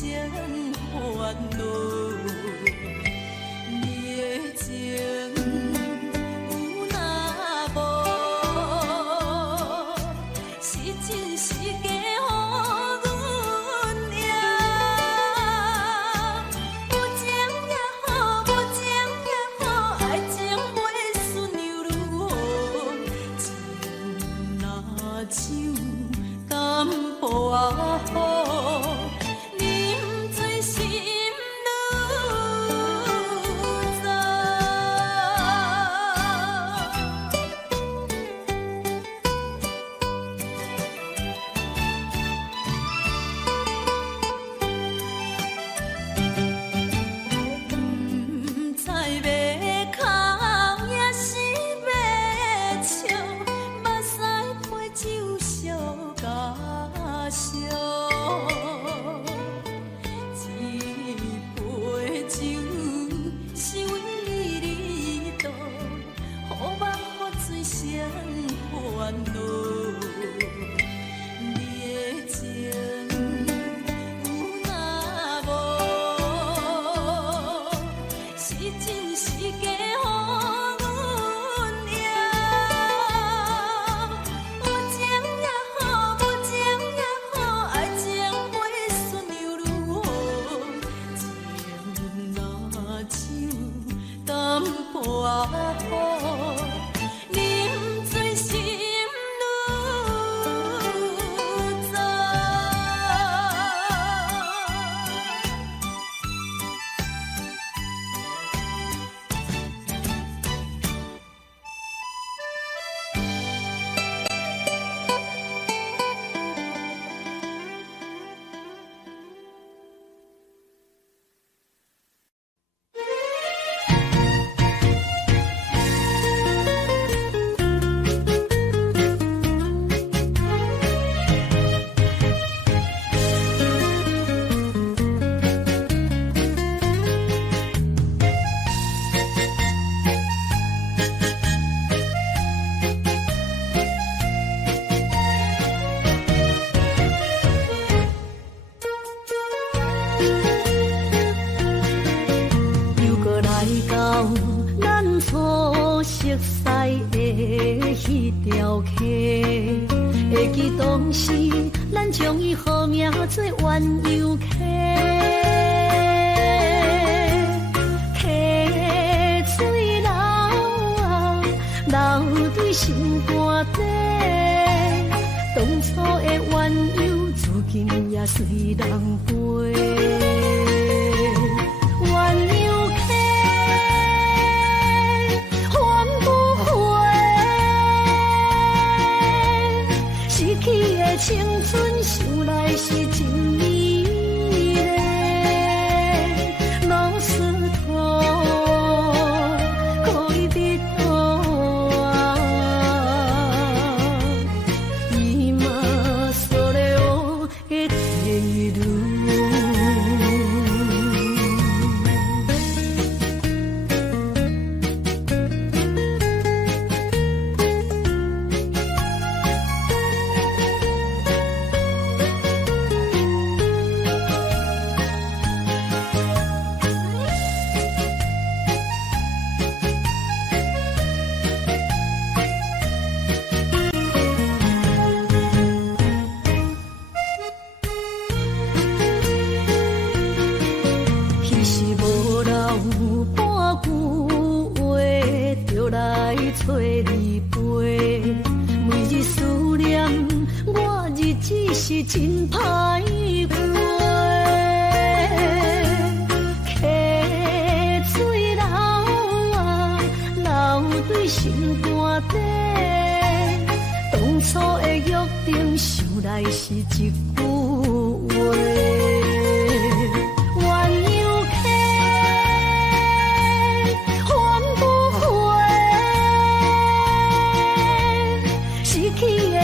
声烦恼。你的情有若无，是真是假？会记当时，咱将伊号名做鸳鸯溪，溪水流啊，流对心肝底。当初的鸳鸯，如今也随人飞。鸳鸯溪，翻不回。逝去的青春，想来是真美丽。老师徒，可以别途啊，今所了的地路。找你陪，每日思念，我日子是真歹过。溪水流啊，流对心肝底。当初的约定，想来是一句话。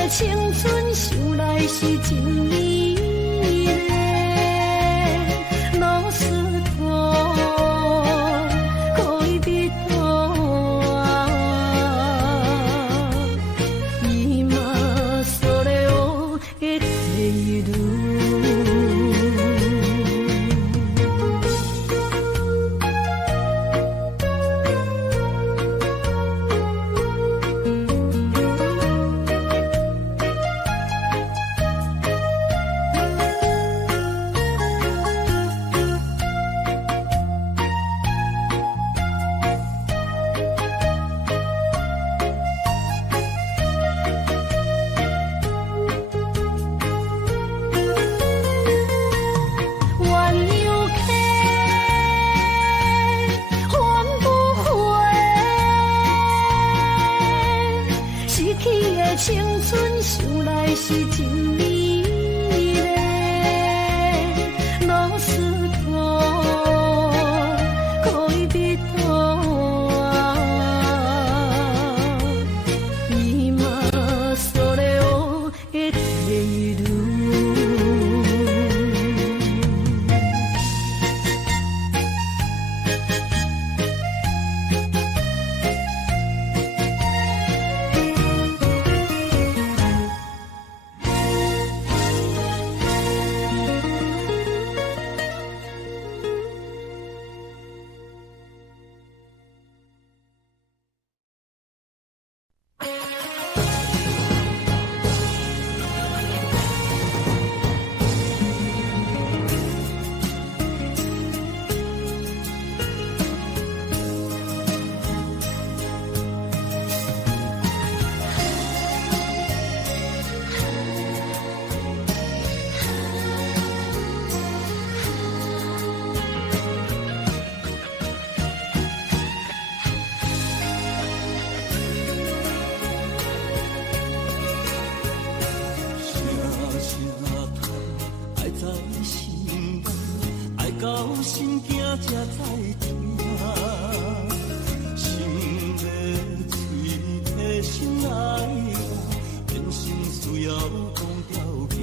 青春想来是真美丽，老师徒可以别途啊，今所了的地路。到心惊才知听，心要嘴提心爱我，变成需要讲条行。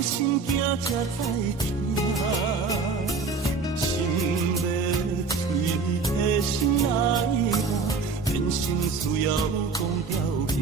心惊才知听，心要嘴提心爱我，变成需要讲条行。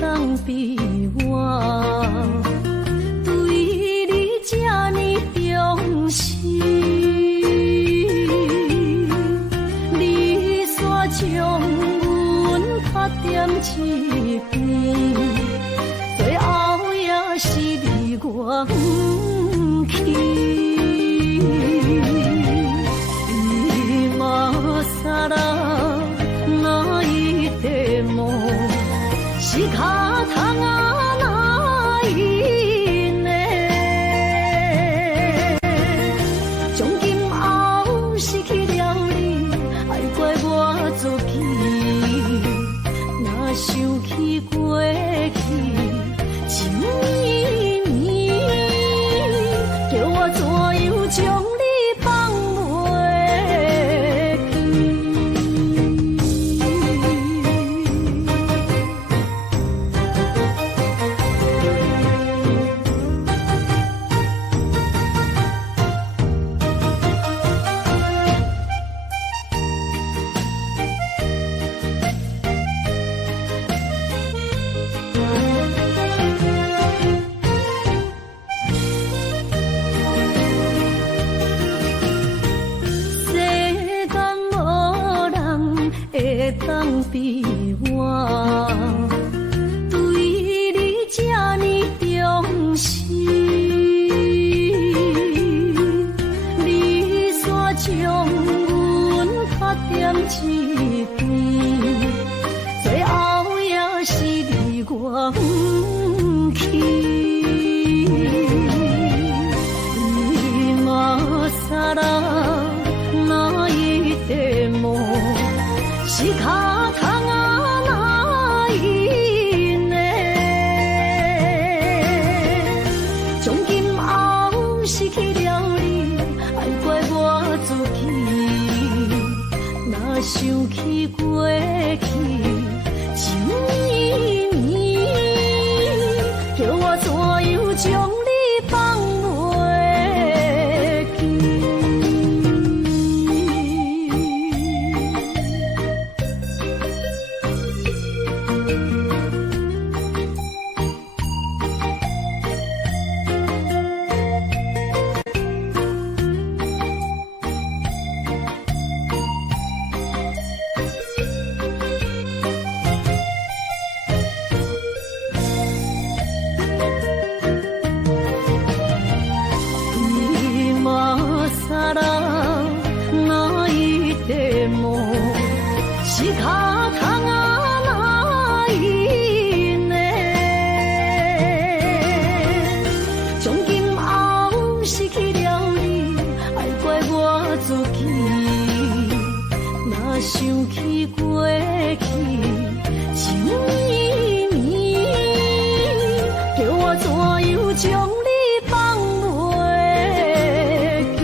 当比我对你这呢重视，你煞将阮拍点一边，最后也是离我不去。今ら泣いても仕方がないね。从今后失去了你，爱怪我做起，若想起过去情绵绵，叫我怎样将你放袂当比我对你这呢重视，你煞将阮拍点一边，最后也是离我不去。今さら泣いても仕方がないね。从今后失去了你，爱怪我自己。若想起过去情绵绵，叫我怎样将你放袂记。仕方がないね。从今后失去了你，爱怪我自己。若想起过去情绵绵，叫我怎样将你放袂记。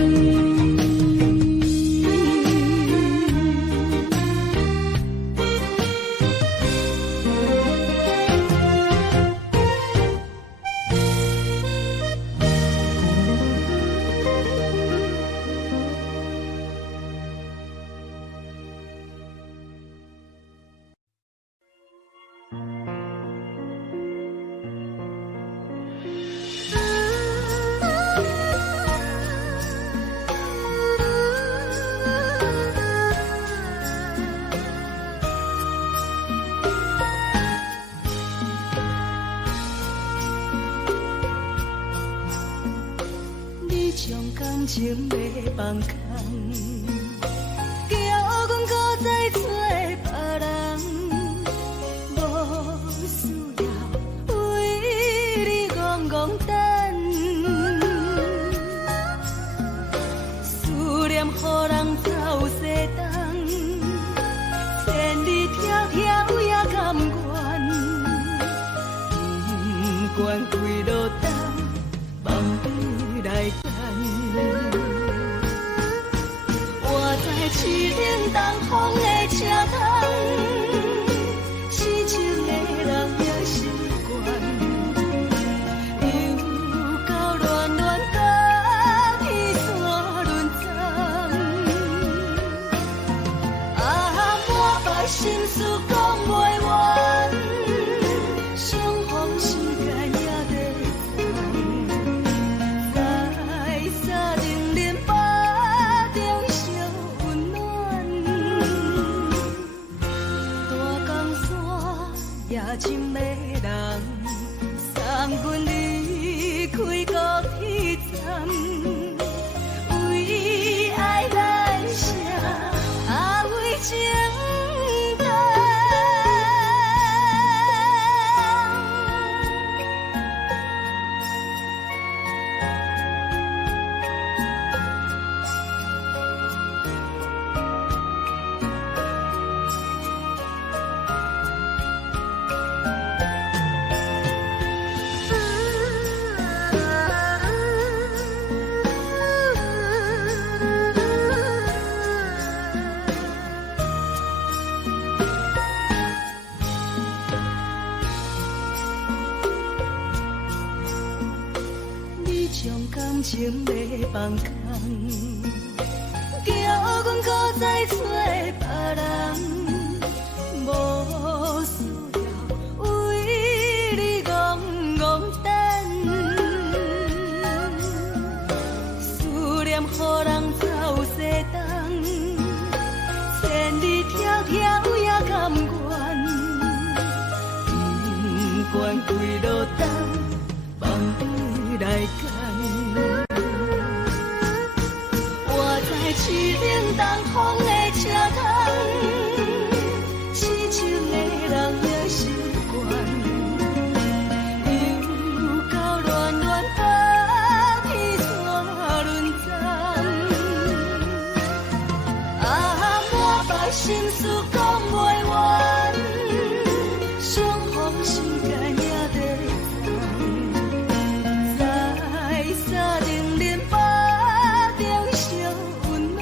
将感情要放空，叫阮搁再找别人，无需要为你戆戆等，思念予人走西东，千里迢迢也甘愿，不管几路灯，望你来等。我在七点东风的车窗，痴情的人也习惯，又到乱乱甲天线轮转。啊，满腹心事讲袂完，相逢时间也在等。在沙冷冷巴中烧温暖，大江山也真迷人，送阮离开高铁站，为爱来写啊为情长。伤感情要放空，叫阮搁再找别人，无需要为你戆戆等，思念予人走西东，千里迢迢也甘愿，不管几路灯，放对来干。我在市顶东风的车窗，痴情的人的心愿，又到乱乱北去山轮转。啊，满腹心事讲袂完，双方心间也在藏，在沙定林北中相温暖。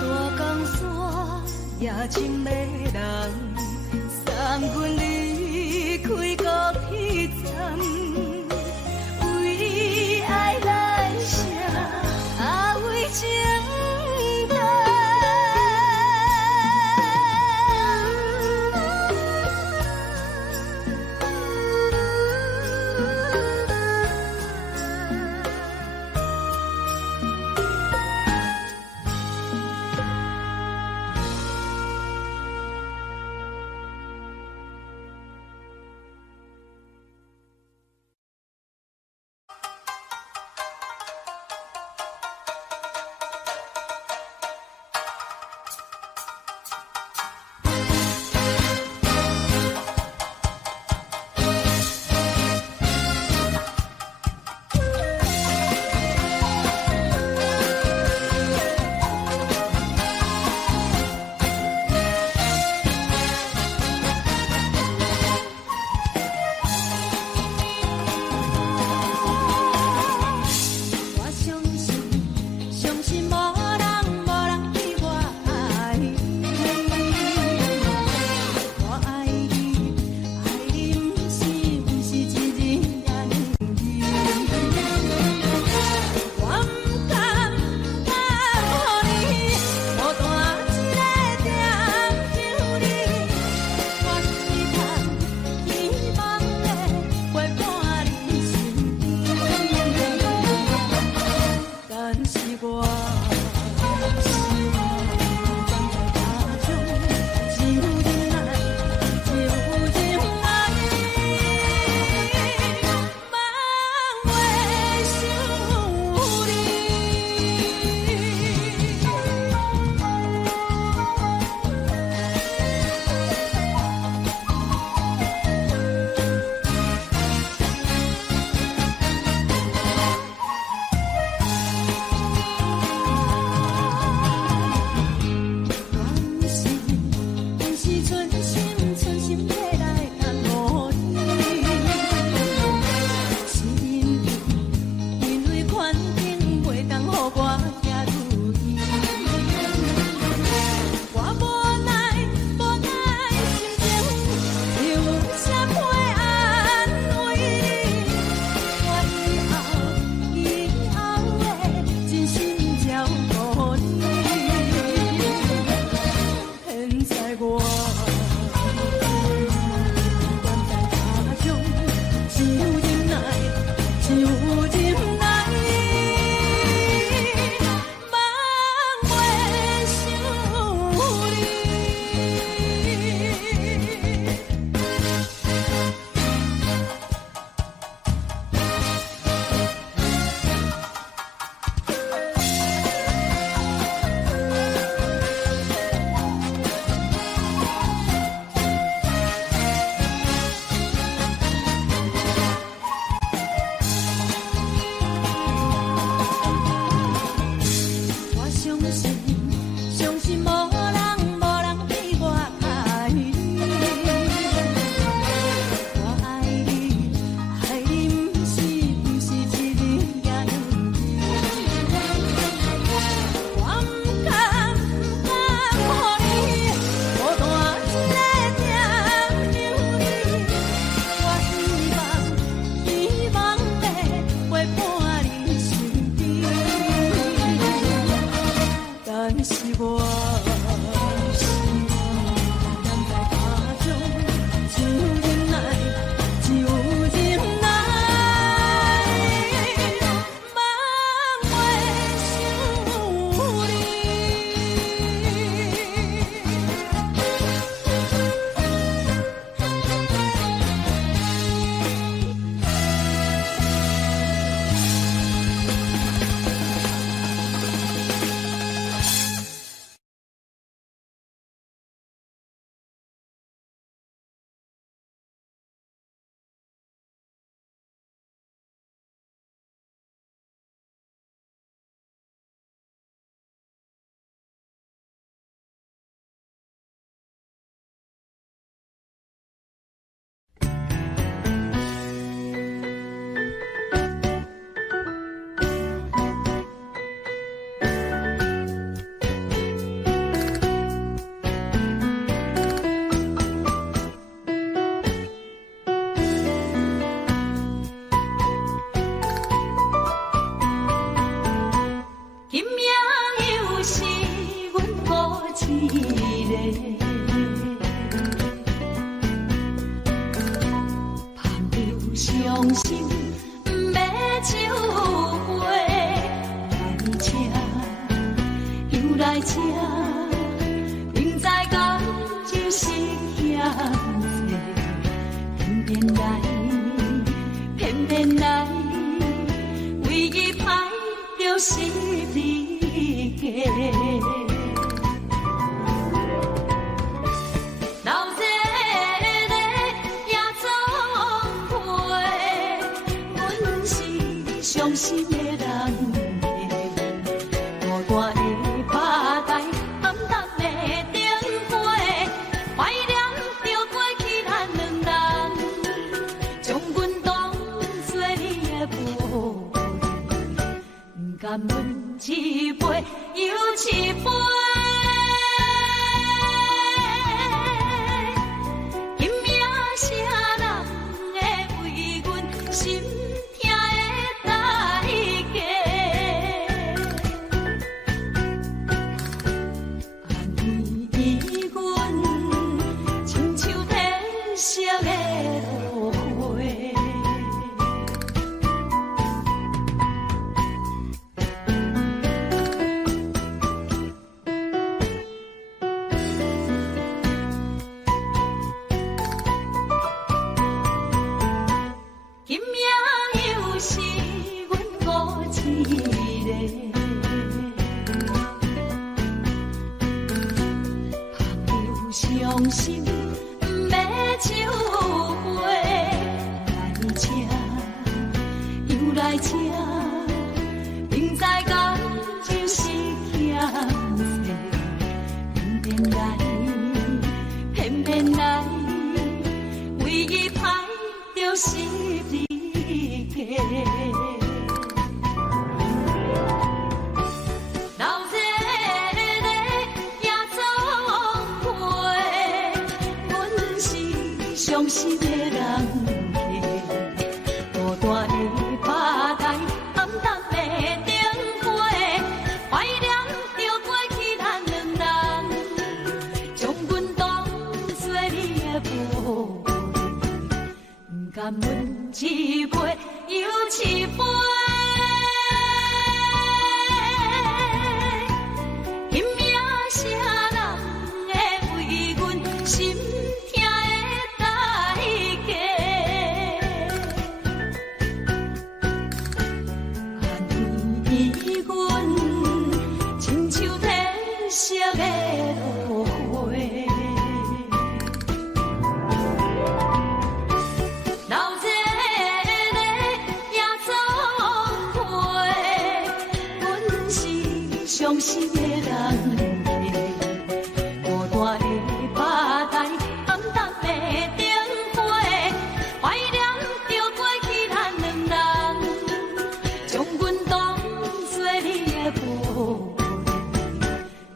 大江山夜深的人，送阮离开国彼站，为爱来城，为情重。盼着伤心不要收回，来这又来这，明知感情是险世，偏偏来，偏偏来，唯一歹着是你家。老这个也作陪，阮是伤心的人。大大的巴台，暗淡的灯花，怀念着过去咱两人，将阮当作你的无恋，不甘阮一杯又一杯。今夜啥人会为阮心痛的代价？安慰阮，亲像天色的落花。今夜又是阮孤一个，盼着伤心不要收回，来这又来这，明知感情是险世，偏偏来，偏偏来，唯一歹着是你家。老这个也作陪，阮是伤心的人。大大的巴台，暗淡的灯花，怀念着过去咱两人，将阮当作你的无恋，不甘阮一杯又一杯。今夜啥人会为阮心痛的代价？安慰阮，亲像天色的落花。老这个也作陪，阮是伤心的人。大大的巴台，暗淡的灯花，怀念着过去咱两人，将阮当作你的无恋，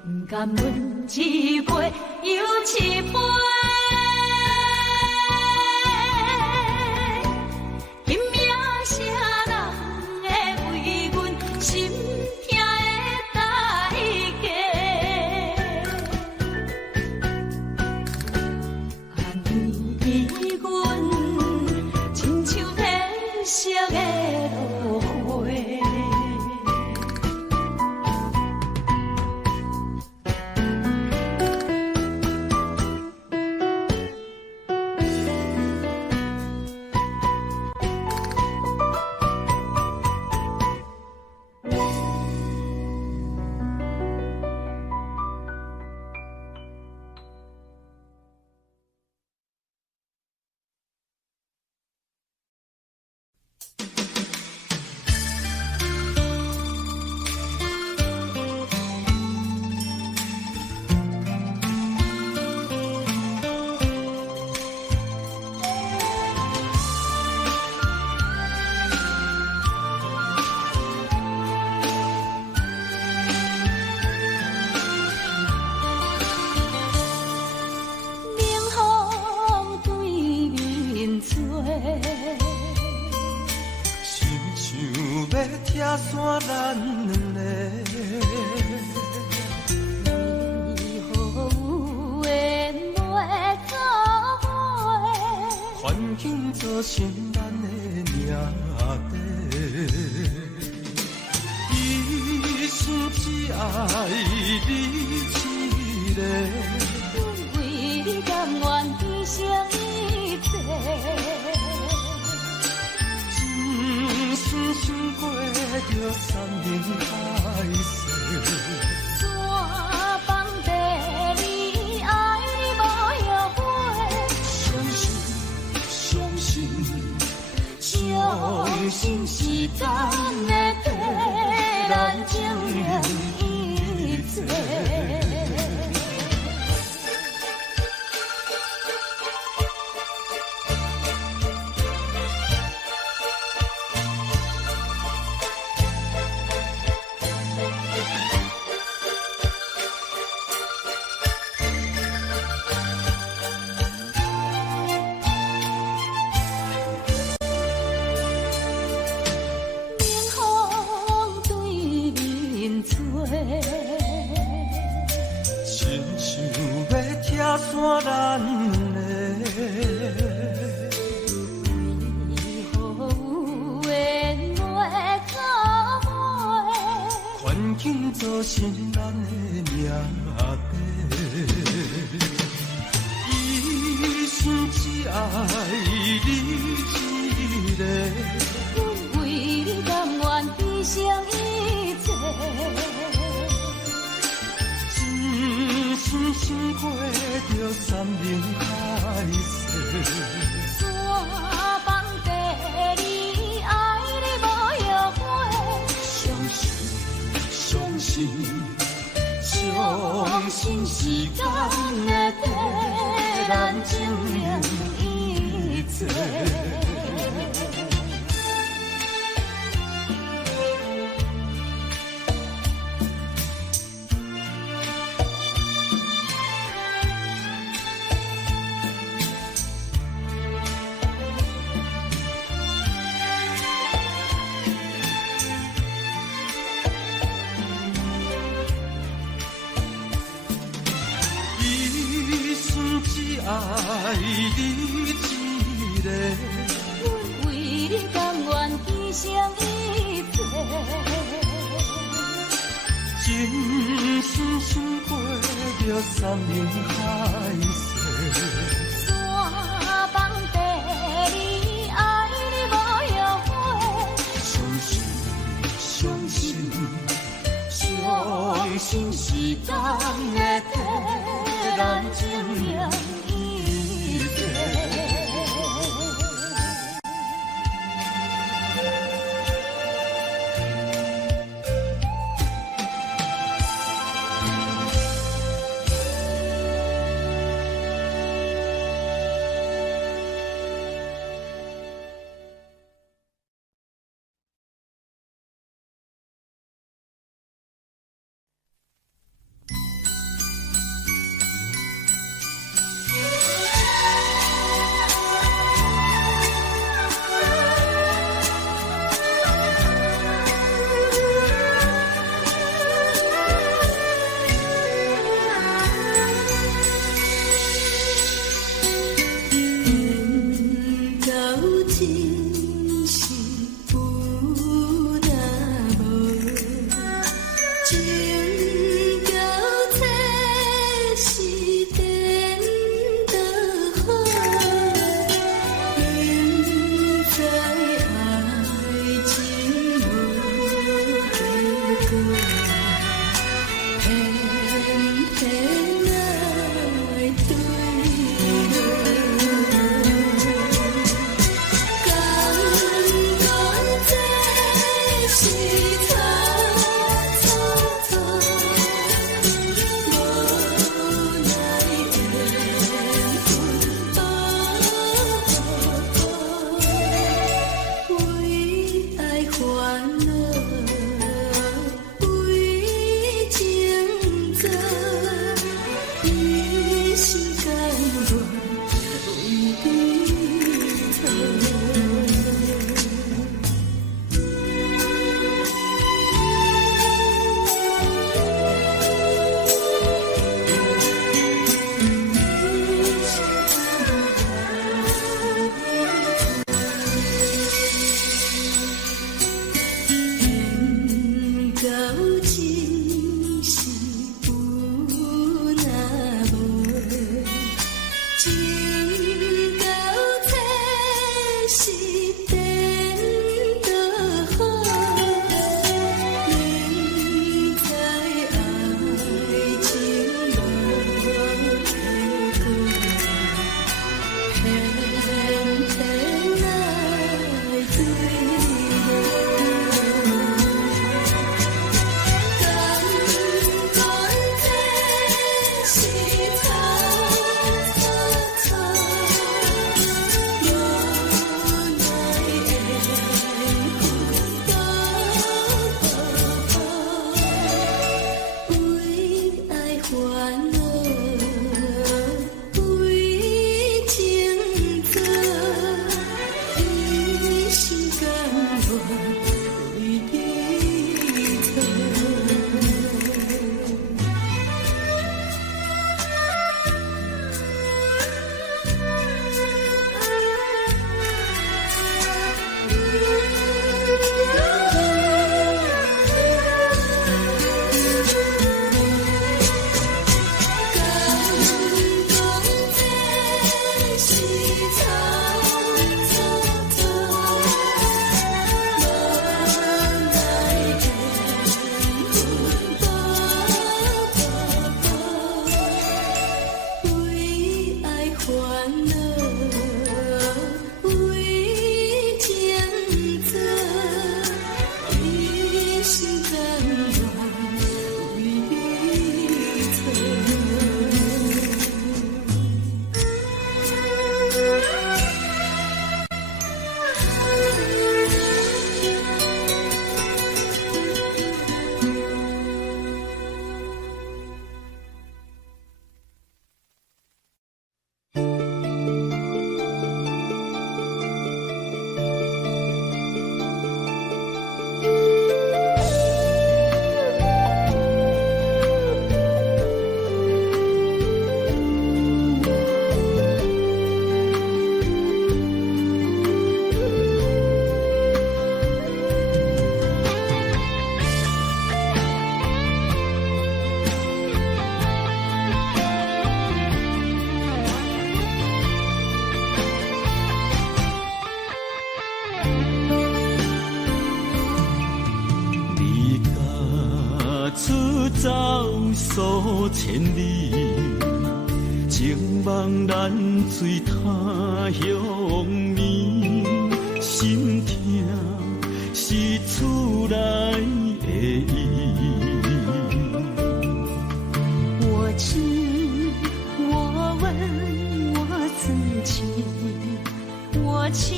不甘阮一杯又一杯。今夜啥人会为阮心痛的代价？安慰阮，亲像天色的落花。拆散咱两个，为何有缘无做成咱的命题。一生只爱你一个，阮为你甘愿牺牲一切，真心想过着山盟海誓。山崩地离，爱你无后悔。相信相信时间会替咱证明一切。亲像要拆散咱的，为何有缘会错会？环境造成咱的命题。一生只爱你一个，阮为你甘愿牺牲一切。真心想过着山盟海誓。山崩地离，爱你无后悔。相信时间会替咱证明一切。爱你一个，阮为你甘愿牺牲一切，真心想过着山盟海誓。山崩地离，爱你无后悔。相信时间会替咱证明一切。情到这是颠倒好，明知爱情无结果，偏偏来坠落。感觉这是草草草，无奈的为爱烦恼，为情债，一心甘愿为你错。为爱烦恼，为情债，一心甘愿为你错。离家出走数千里，情望咱水他乡面，心痛是厝内的伊。我知，我问我自己，我情，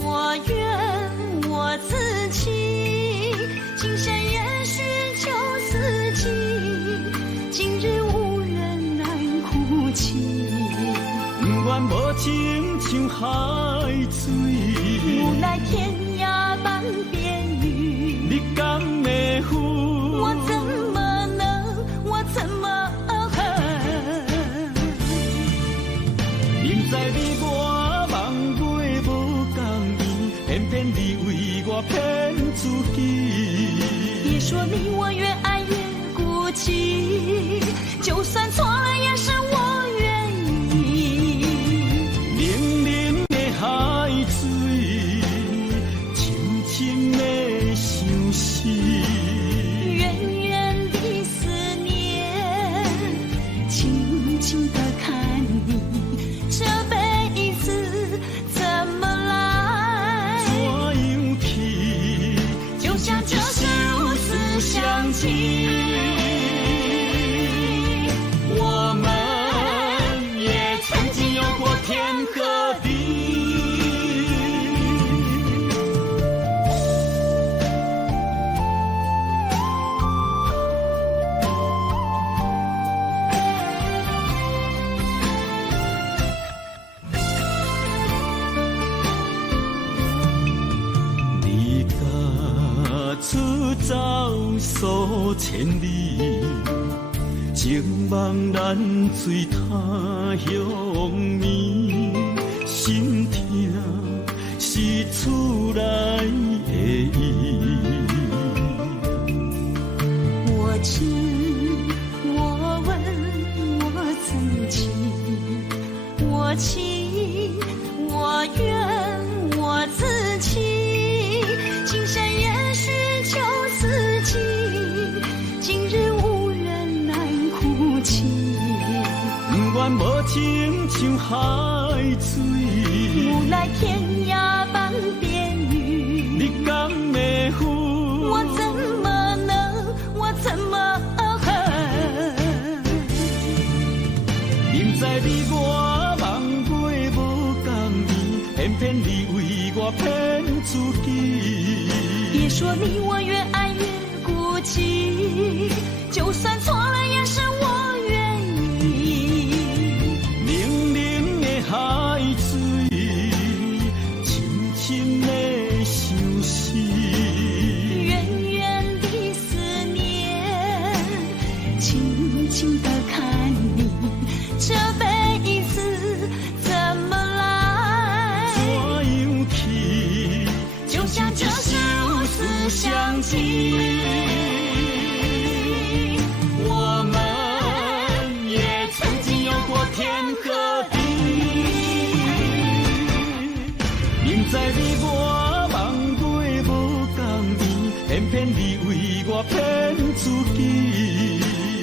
我怨我自己。今生也许旧四季，今日无人难哭泣。不愿无情像海水，无奈天涯半边雨。你敢会负？我怎么能，我怎么恨？明知你我梦袂无共伊，偏偏你为我骗自己。别说你我越爱越孤寂，就算错了也是我愿意。冷冷的海水，深深的相思。远远的思念，静静的看你，这辈子怎么来？怎样去？就像这首思乡情，我们也曾经有过天和地。离家出走数千里，情望咱水他乡面，心痛是厝内的伊。我知，我问我自己，弃，我怨我自欺。今生也许求自己，今日无缘难哭泣。不愿无情像海水，无奈天涯半边雨。你敢会负？我怎么能，我怎么恨？明知你我梦过无甘愿，偏偏你为我骗自己。别说你我越爱越孤寂，就算错了也是我愿意。冷冷的海水，深深的相思。远远的思念，轻轻地看你，这辈子怎么来？怎样去？就像这是如此相契。我们也曾经有过天和地。明知你我梦过无甘愿，偏偏你为我骗自己。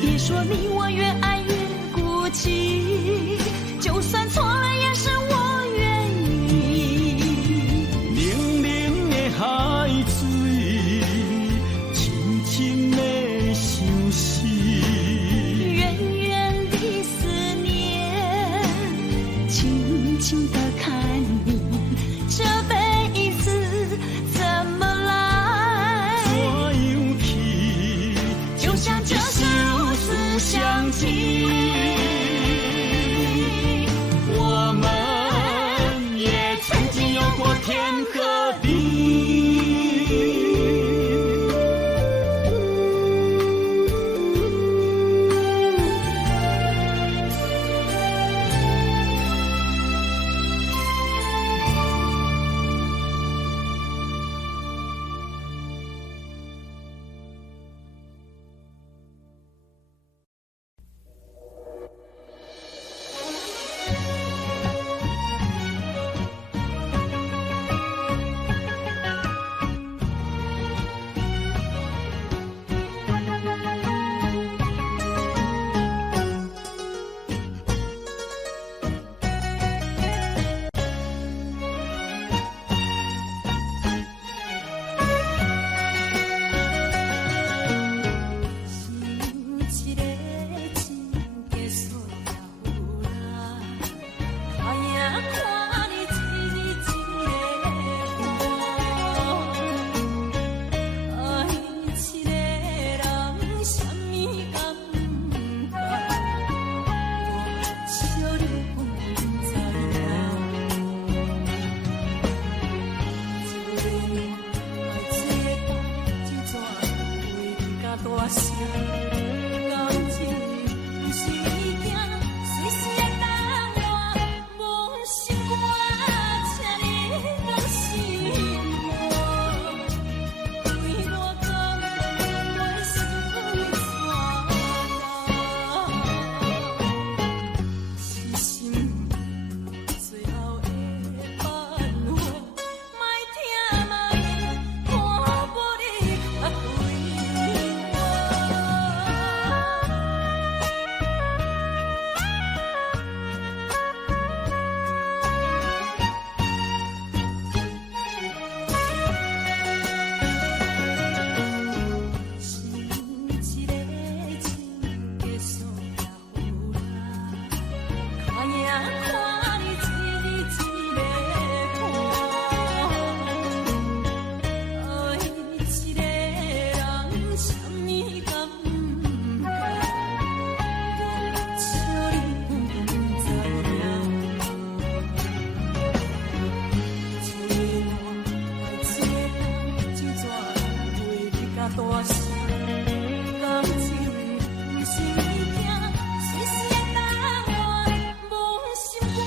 别说你我越爱越孤寂，就算错了也是我愿意。冷冷的海水，深深的相思。远远的思念，轻轻地看你，这辈子怎么来？怎样去？就像这是如此相契。我们也曾经有过天和地。大声，感情不是物件，随时会当换，无心肝。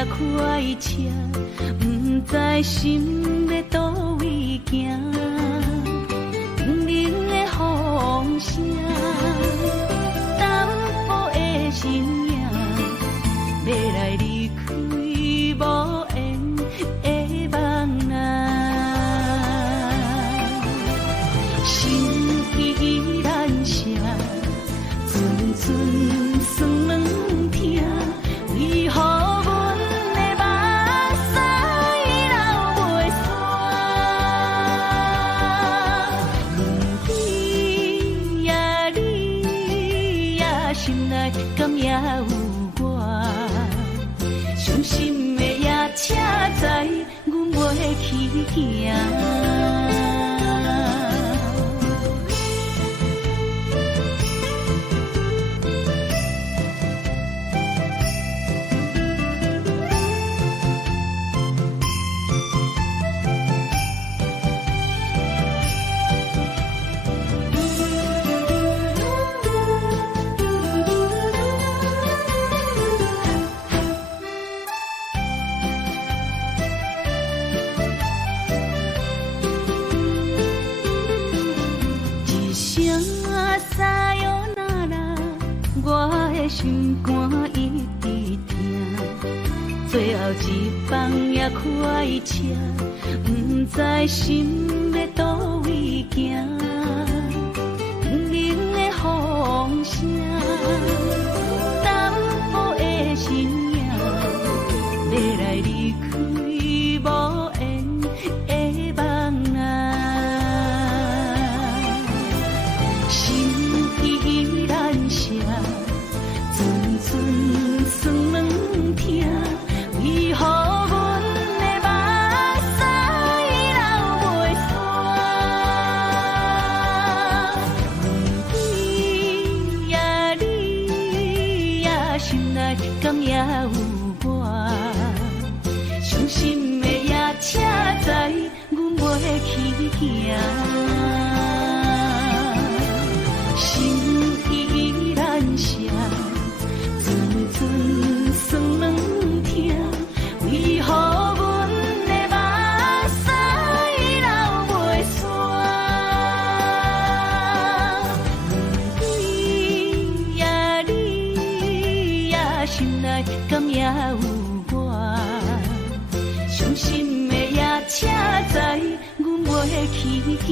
也快车，不知心要倒位行。不明的风声，淡薄的身影，要来离开无缘的梦啊。心依然舍，寸寸酸软疼，为何阮的目屎流袂煞？问你呀，你呀，心内敢也有我？伤心的也车载，阮袂去行。心肝一直疼，最后一放也快车，不知心要倒位行。不明的风声，淡薄的身影，要来离开无缘的梦啊。心依然舍。寸酸软疼，为何阮的目屎流袂煞？问你呀，你呀，心内敢也有我？伤心的也车载，阮袂去行。心依然舍。寸酸软疼，为何阮的目屎流袂煞？你呀，你呀，心内敢也有我？伤心的也车载，阮袂去行。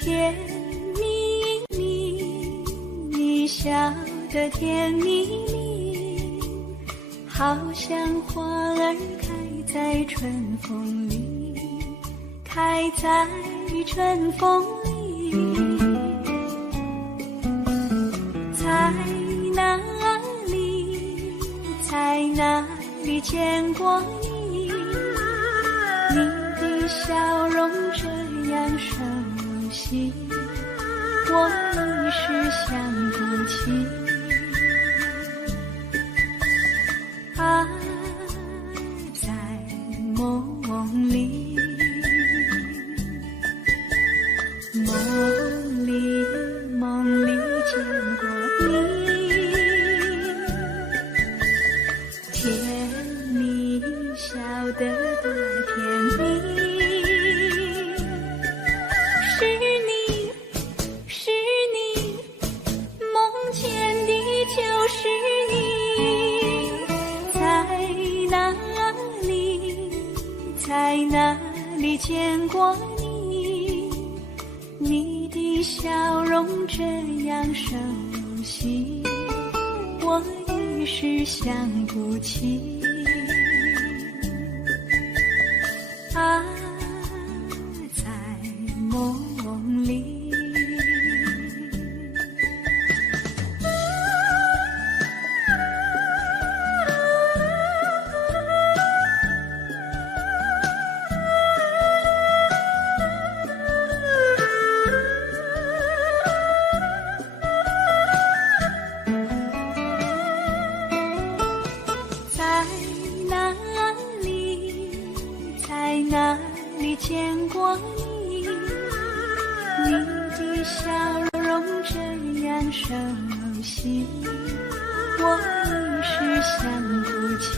甜蜜蜜，你笑得甜蜜蜜，好像花儿开在春风里，开在春风里。在哪里，在哪里见过你？你的笑容这样熟悉，我一时想不起。啊，在梦里，梦里见过你，甜蜜笑得多甜蜜。在哪里见过你？你的笑容这样熟悉，我一时想不起。啊，在梦里。容这样熟悉，我一时想不起。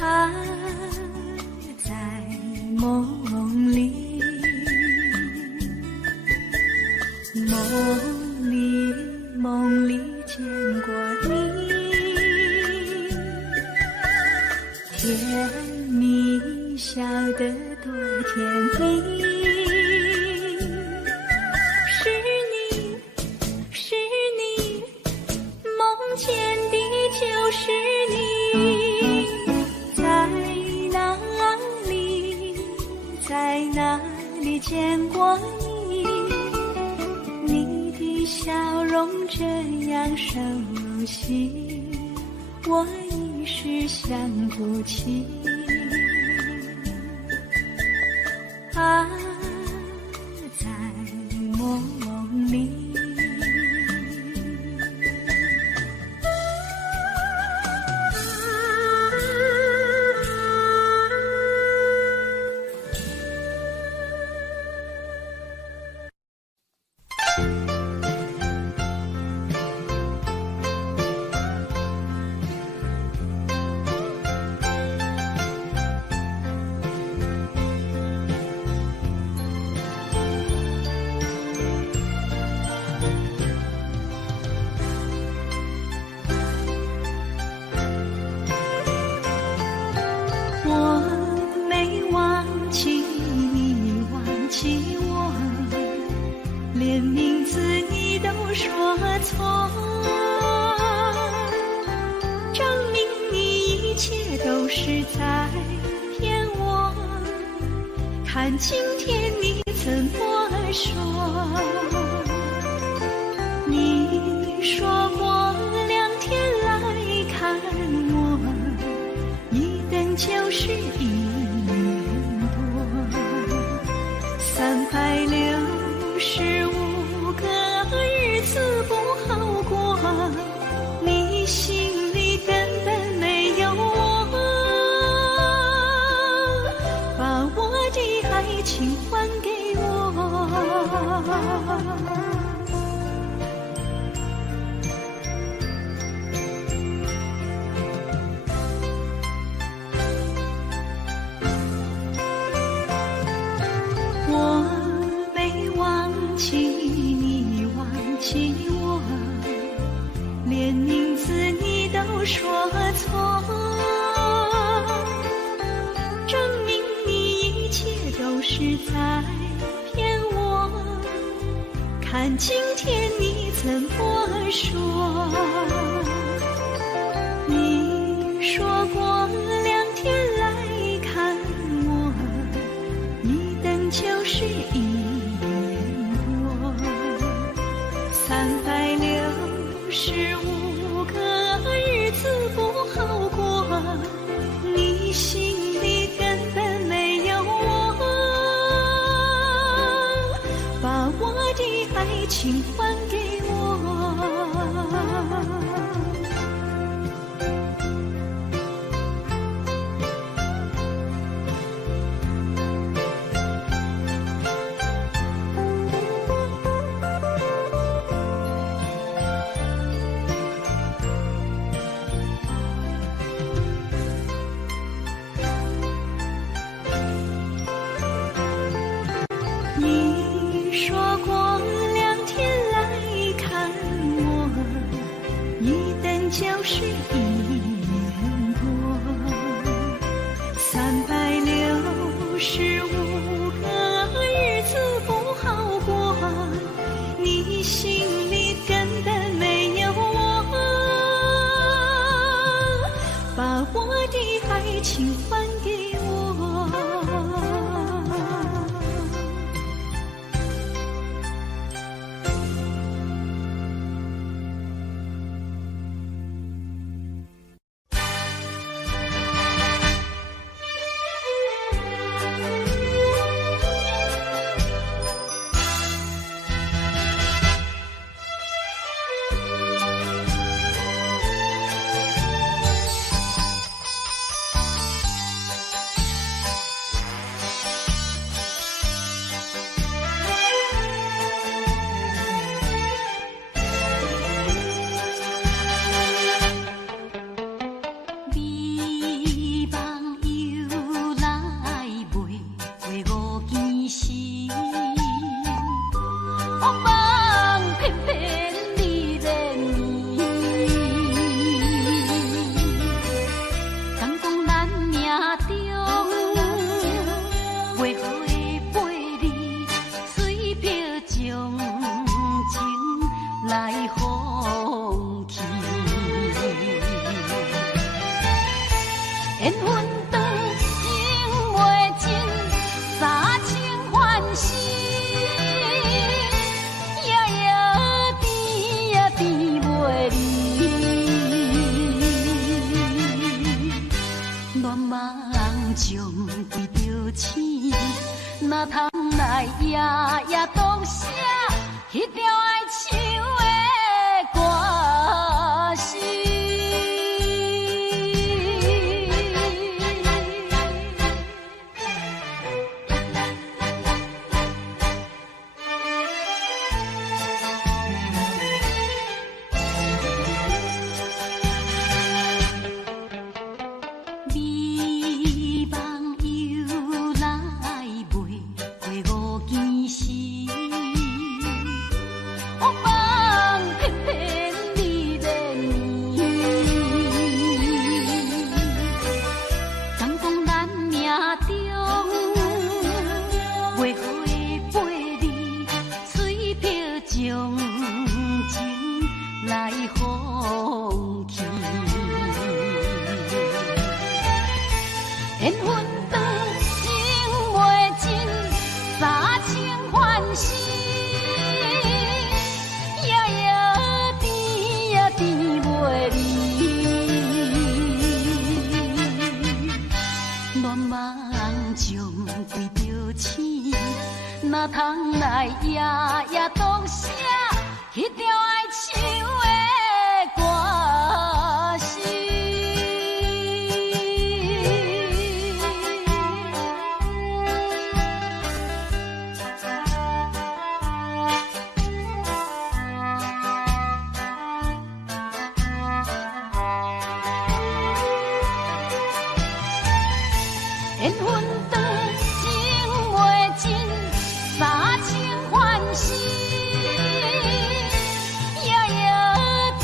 爱在梦里，梦里见过你，甜蜜笑得多甜蜜。是你，梦见的就是你。在哪里见过你？你的笑容这样熟悉，我一时想不起。爱在梦里。连名字你都说错，证明你一切都是在骗我。看今天你怎么说？你说过2天来看我，一等就是1年多，365个日子不好过，你心里根本没有我，把我的爱情还给我。连名字你都说错，证明你一切都是在骗我。看今天你怎么说？你说过2天来看我，一等就是1年多，365个日子不好过，你心里根本没有我，把我的爱情还给我。你说过2天来哪通来夜夜当写迄条爱唱的歌词？哪通来夜夜当写迄条爱唱的歌词？缘分长，情袂尽。三情欢喜，夜夜甜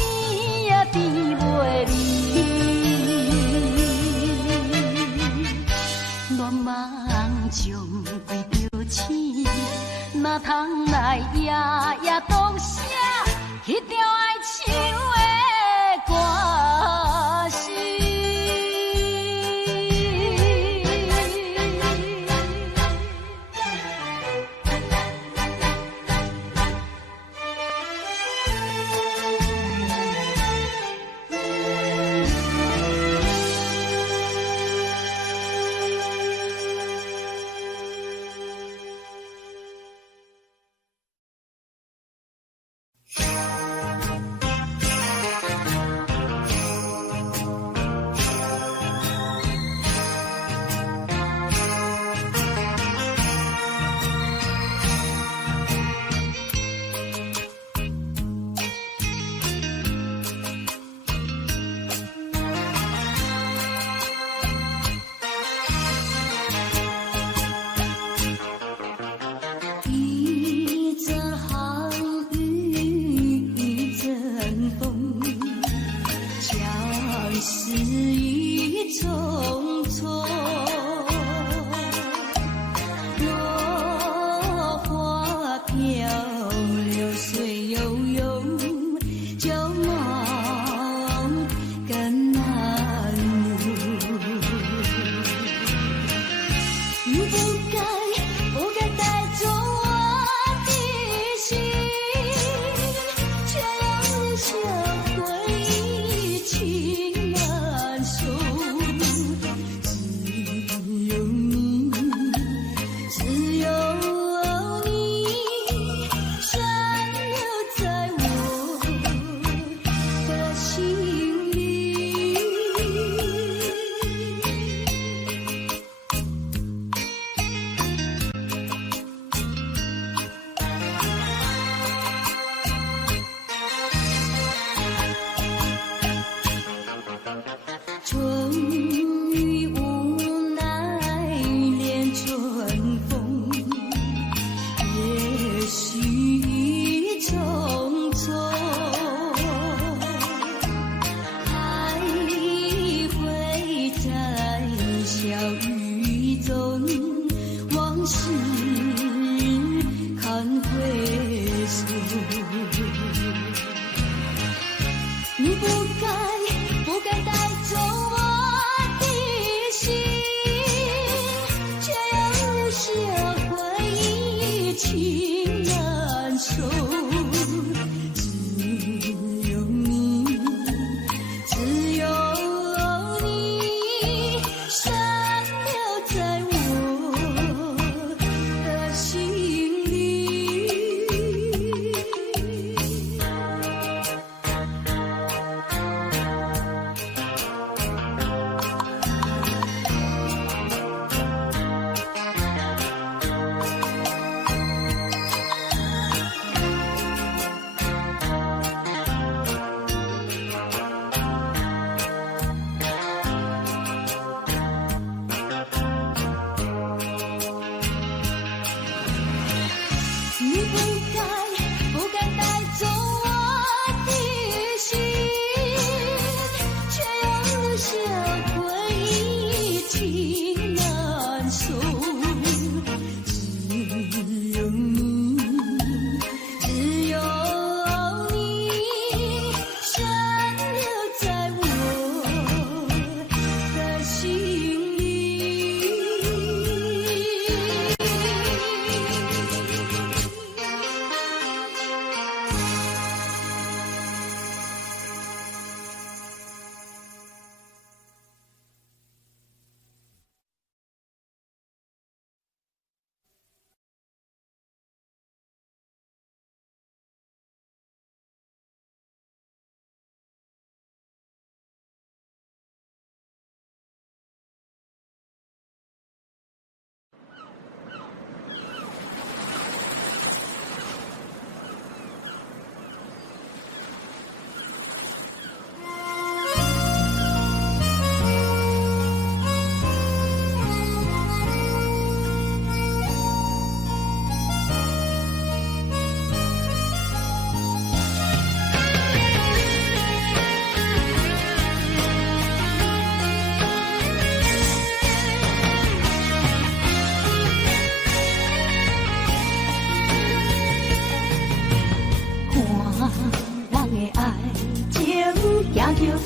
呀甜袂离。恋梦将规条星，哪通来夜夜当写迄条爱唱的歌词？情难收。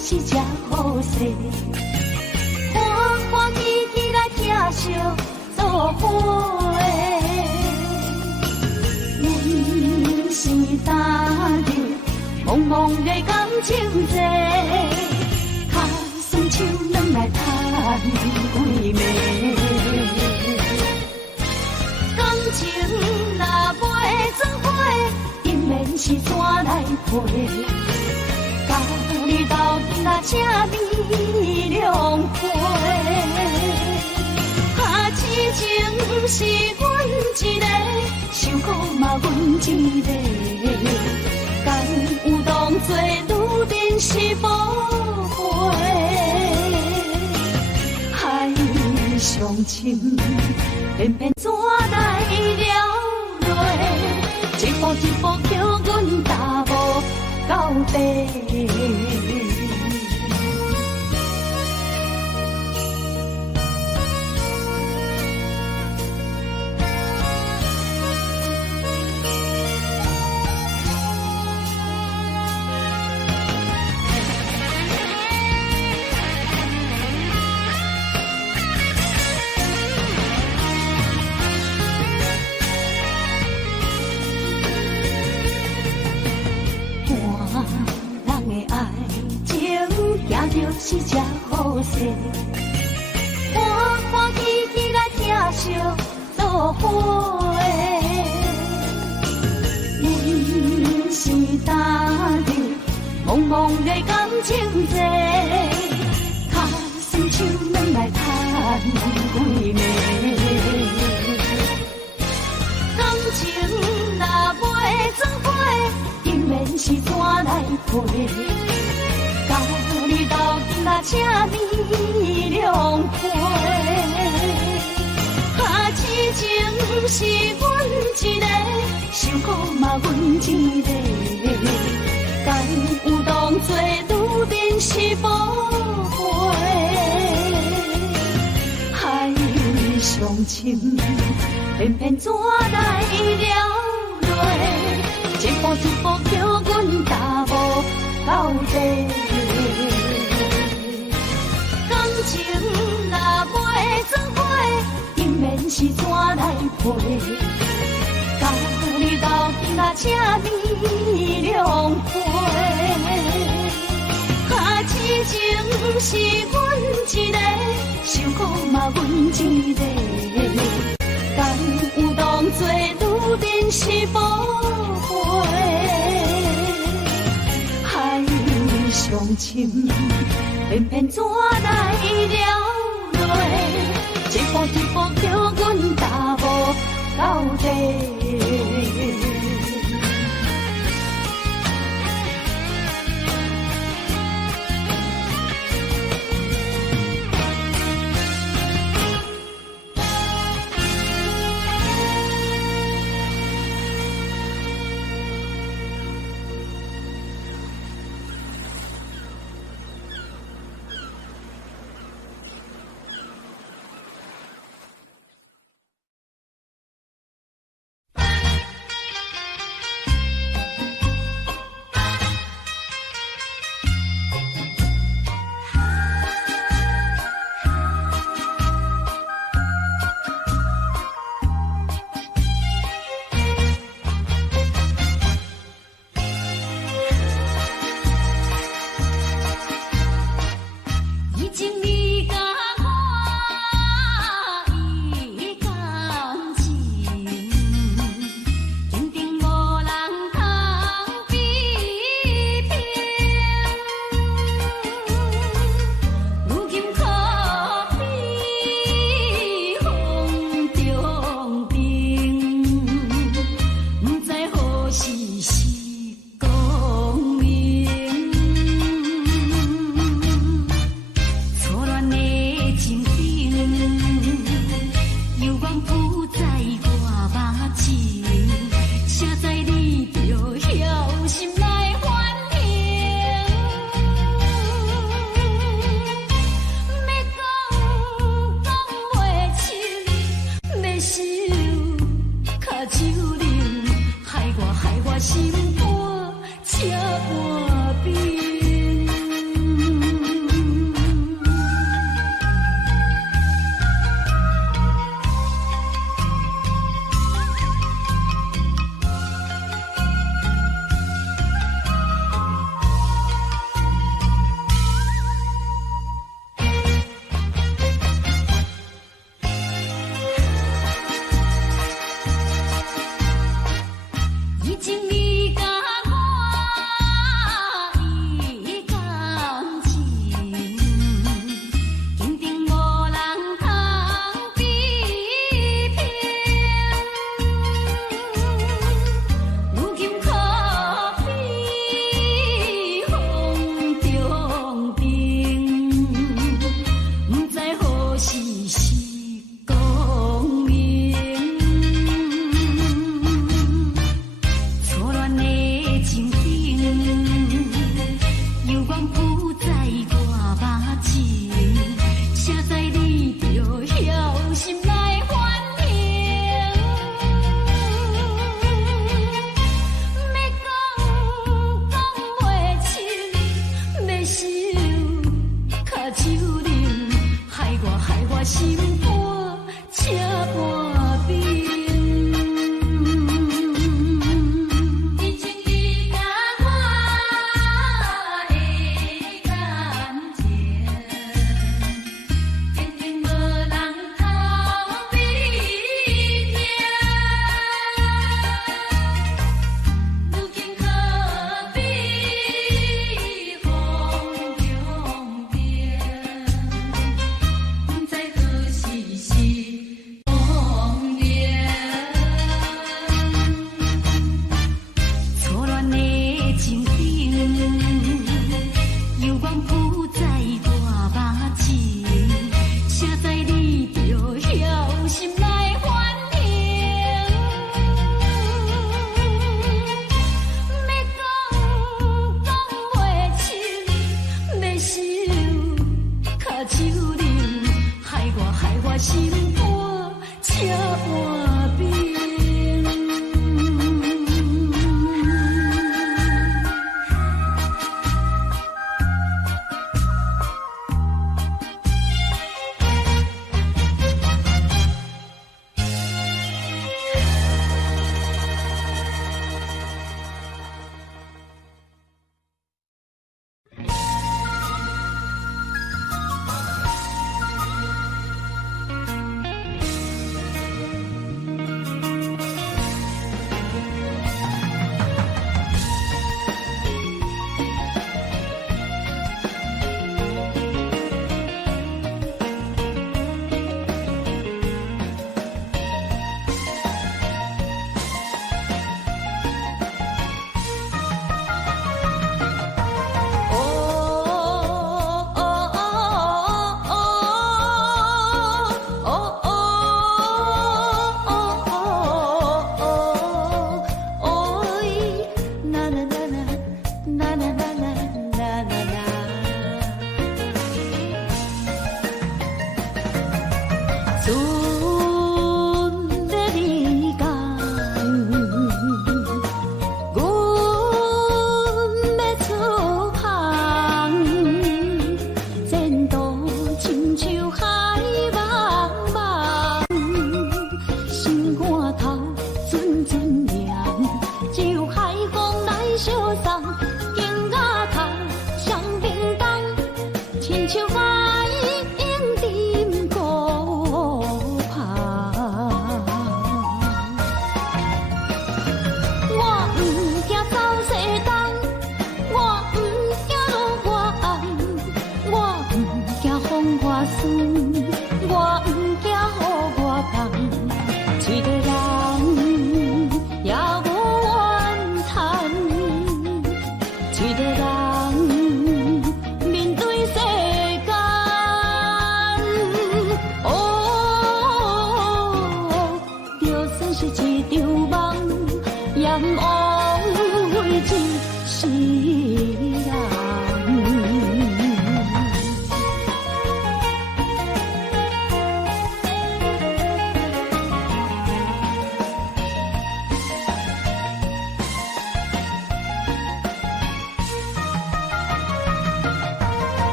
是只好势，欢欢喜喜来疼惜做伙的。阮是担着茫茫的感情债，卡酸手软来叹几暝。感情若袂做伙，因免是怎来陪？家己斗阵啊，请你谅会。啊，痴情是阮一个，受苦嘛阮一个。敢有当作愈珍是宝贝？海上深，偏偏怎来了落？一步一步叫阮踏无到底。是只好势，欢欢喜喜来疼惜做伙的。阮是担着茫茫的感情债，卡酸手软来叹几暝。感情若袂做伙，因免是怎来陪？家己斗阵啊，请你谅会。啊，痴情是阮一个，受苦嘛阮一个。敢有当作愈珍是宝贝？海上深，偏偏怎来了落？一步一步叫阮踏无到底。感情若袂做伙，因免是怎来陪？家这美良陪。啊，痴情是阮一个，受苦嘛阮一个，但有当作女人是无悔。海上深，偏偏怎来了落？一步一步叫阮踏步到底。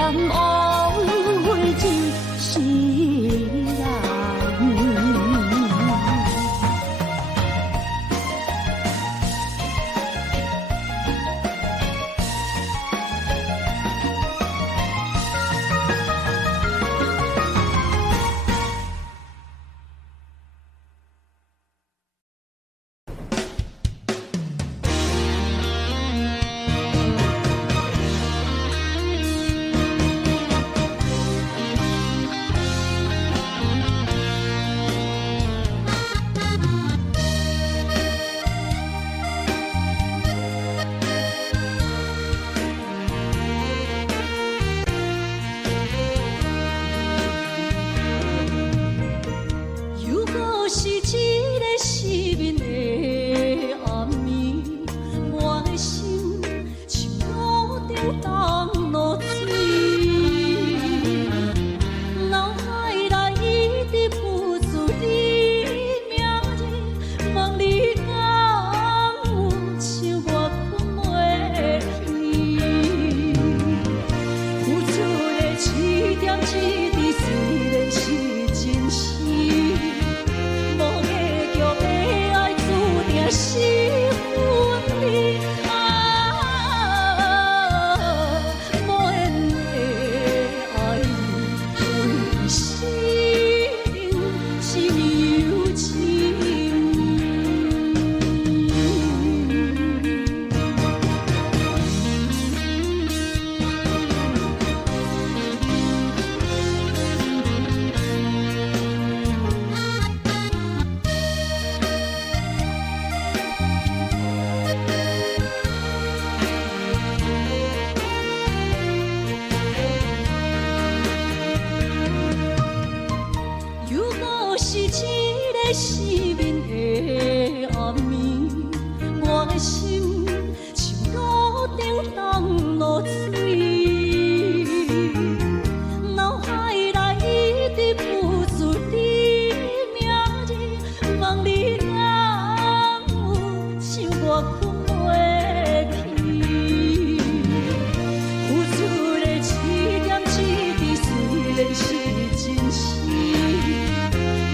阎王为真是人。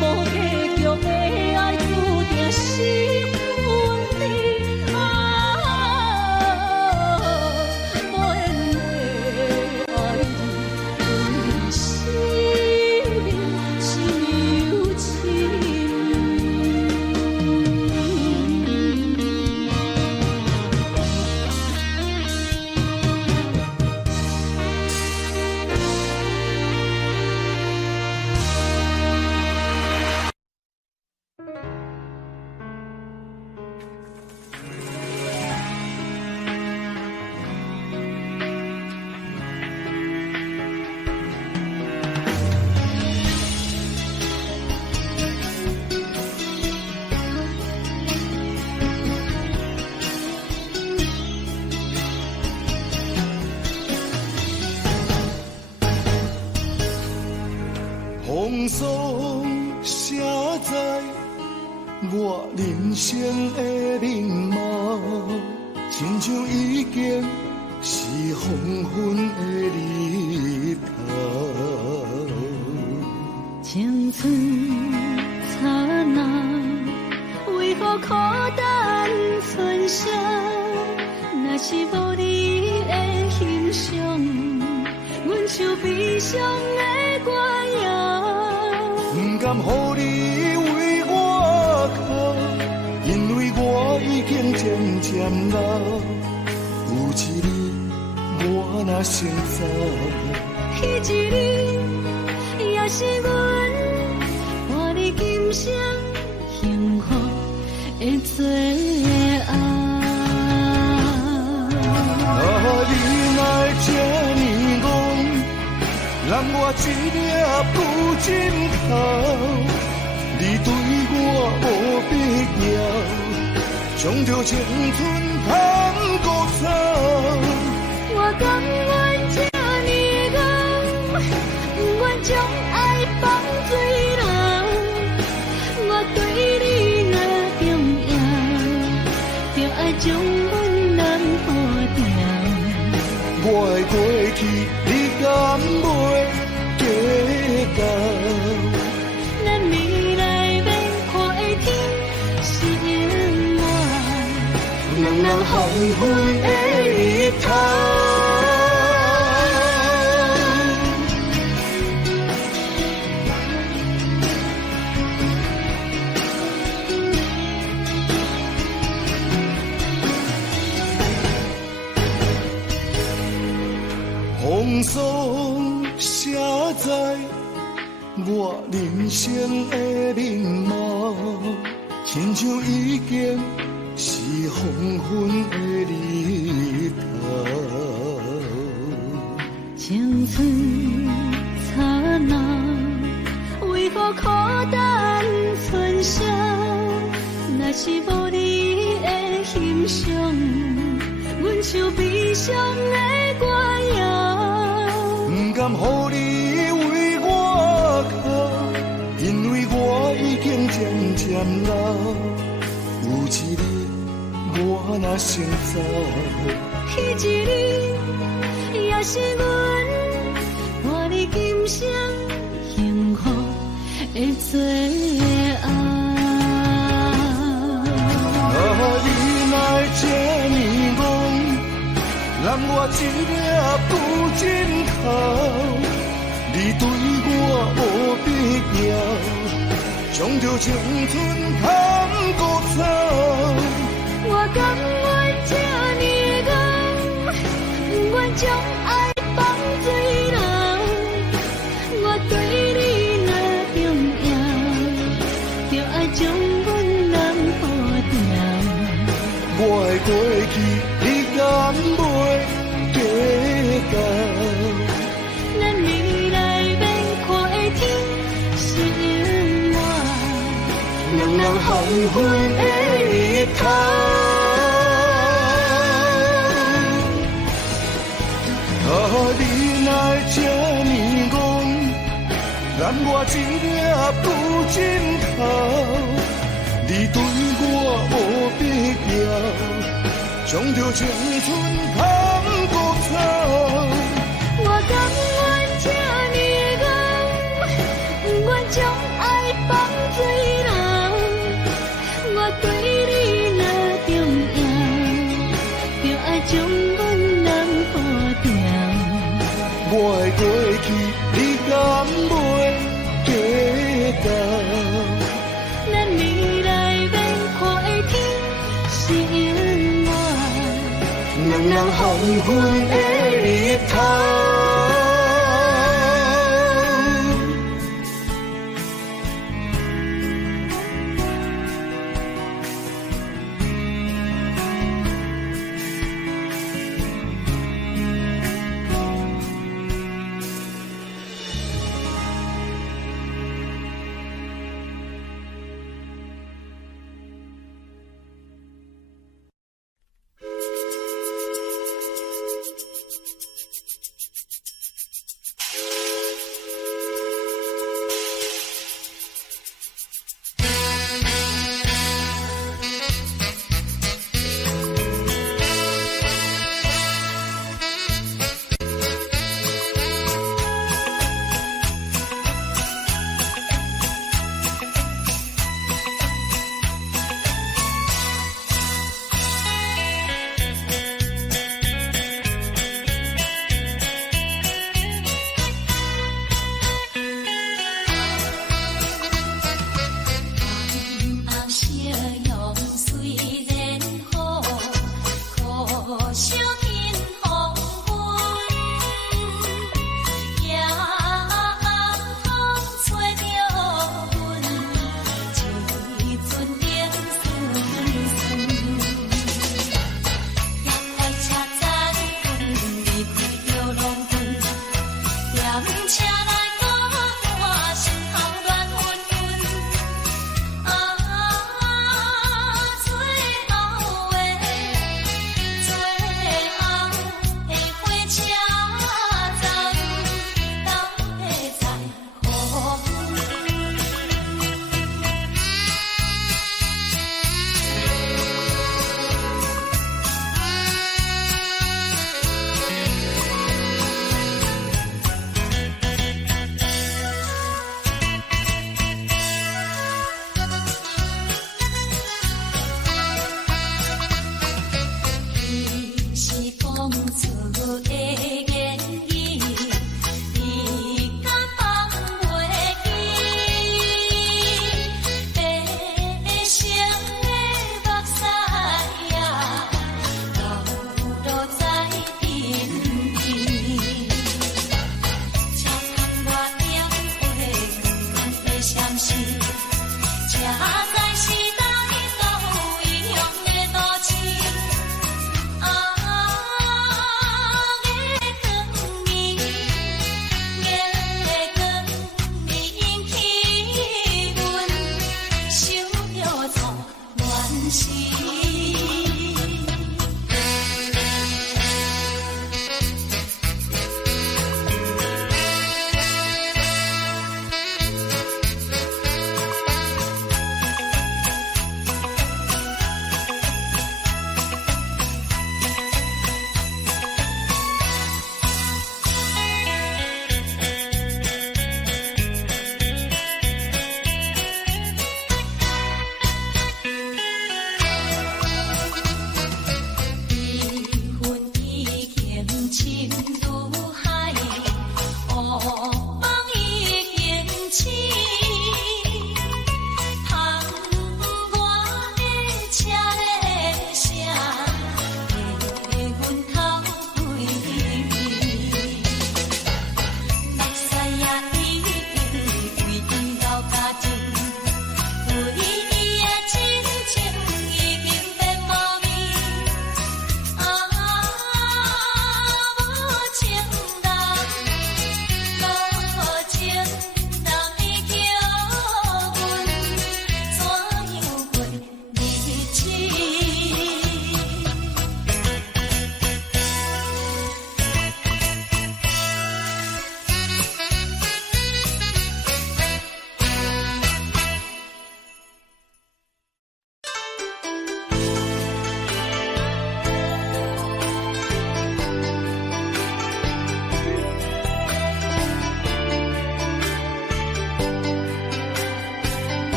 无写在我人生的面貌，亲像已经是黄昏的日头。青春刹那，为何孤单存剩？若是无你的欣赏，阮像悲伤的歌谣。不甘予你为我哭，因为我已经渐渐老。有一日我若先走，彼一日也是阮伴你今生幸福的最后。你若这呢戆，揽我一粒不尽头，你对我无必要，将着青春通古走。我甘愿这呢戆，不愿将爱放水流。我对你若重要，就爱将阮人保掉。我的过去，你敢袂记到？咱未来要看的天是永远，人人黄昏的日头。风霜写在我人生的面貌，亲像已经是黄昏的日头。青春刹那，为何孤单存剩？若是无你的欣赏，阮像悲伤的歌谣。不甘予你为我哭，因为我已经渐渐老。有一日我若先走，彼一日也是阮伴你今生幸福的最后。你若这呢戆，揽我一粒不尽头，你对我无必要，将着青春通古走。我甘愿这呢戆，不愿将爱放水流。我对你若重要，就爱将阮人保掉。我的过去，你敢袂记到？咱未来要看的天是永远，人人黄昏的日头。你若这呢戆，揽我一粒不尽头，你对我无必要，将着青春通古走。我甘愿这呢戆，不愿将爱放水流。我对你若重要，就爱将阮人保掉。我的过去，你敢袂记到？咱未来要看的天是永远，人人黄昏的日头。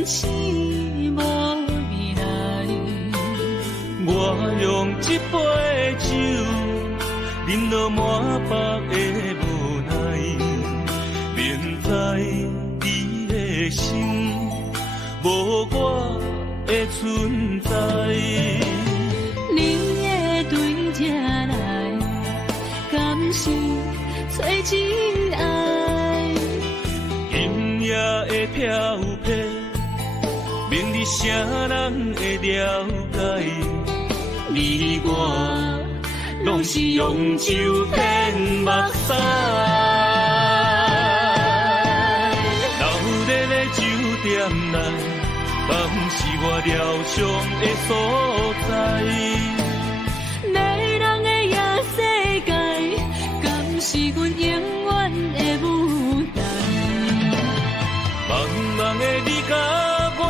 梦醒无未来。我用一杯酒，饮落满腹的无奈，明知你的心无我的存在。你的对这来，敢是找真爱？音乐的飘飘，明日谁人会了解？你我拢是用酒骗目屎，流热的酒店内，梦是我疗伤的所在。迷人的夜世界，敢是阮永远的舞台？茫茫的你甲我，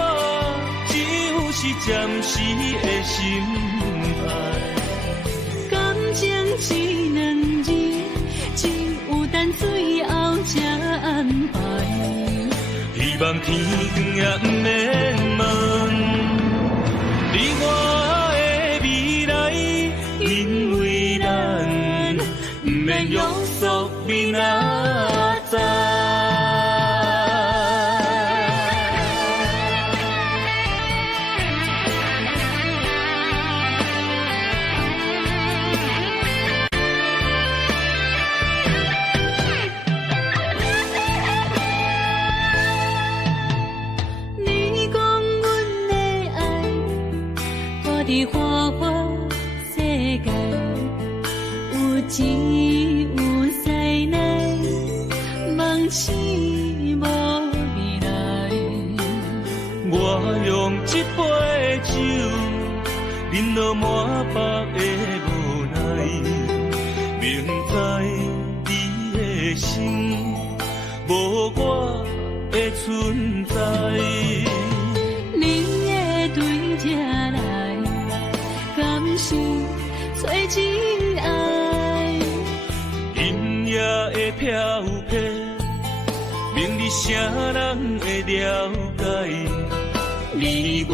只有是暂时的心爱。感情只两字，只有等最后才安排。希望天光也不免问你我的未来，因为咱不免约束明仔载。伫花花世界，有钱有势来，梦醒无未来。我用一杯酒，饮落满腹的无奈，明知你的心无我的存在。你的对这来，敢是找真爱？音乐的飘飘，明日谁人会了解？你我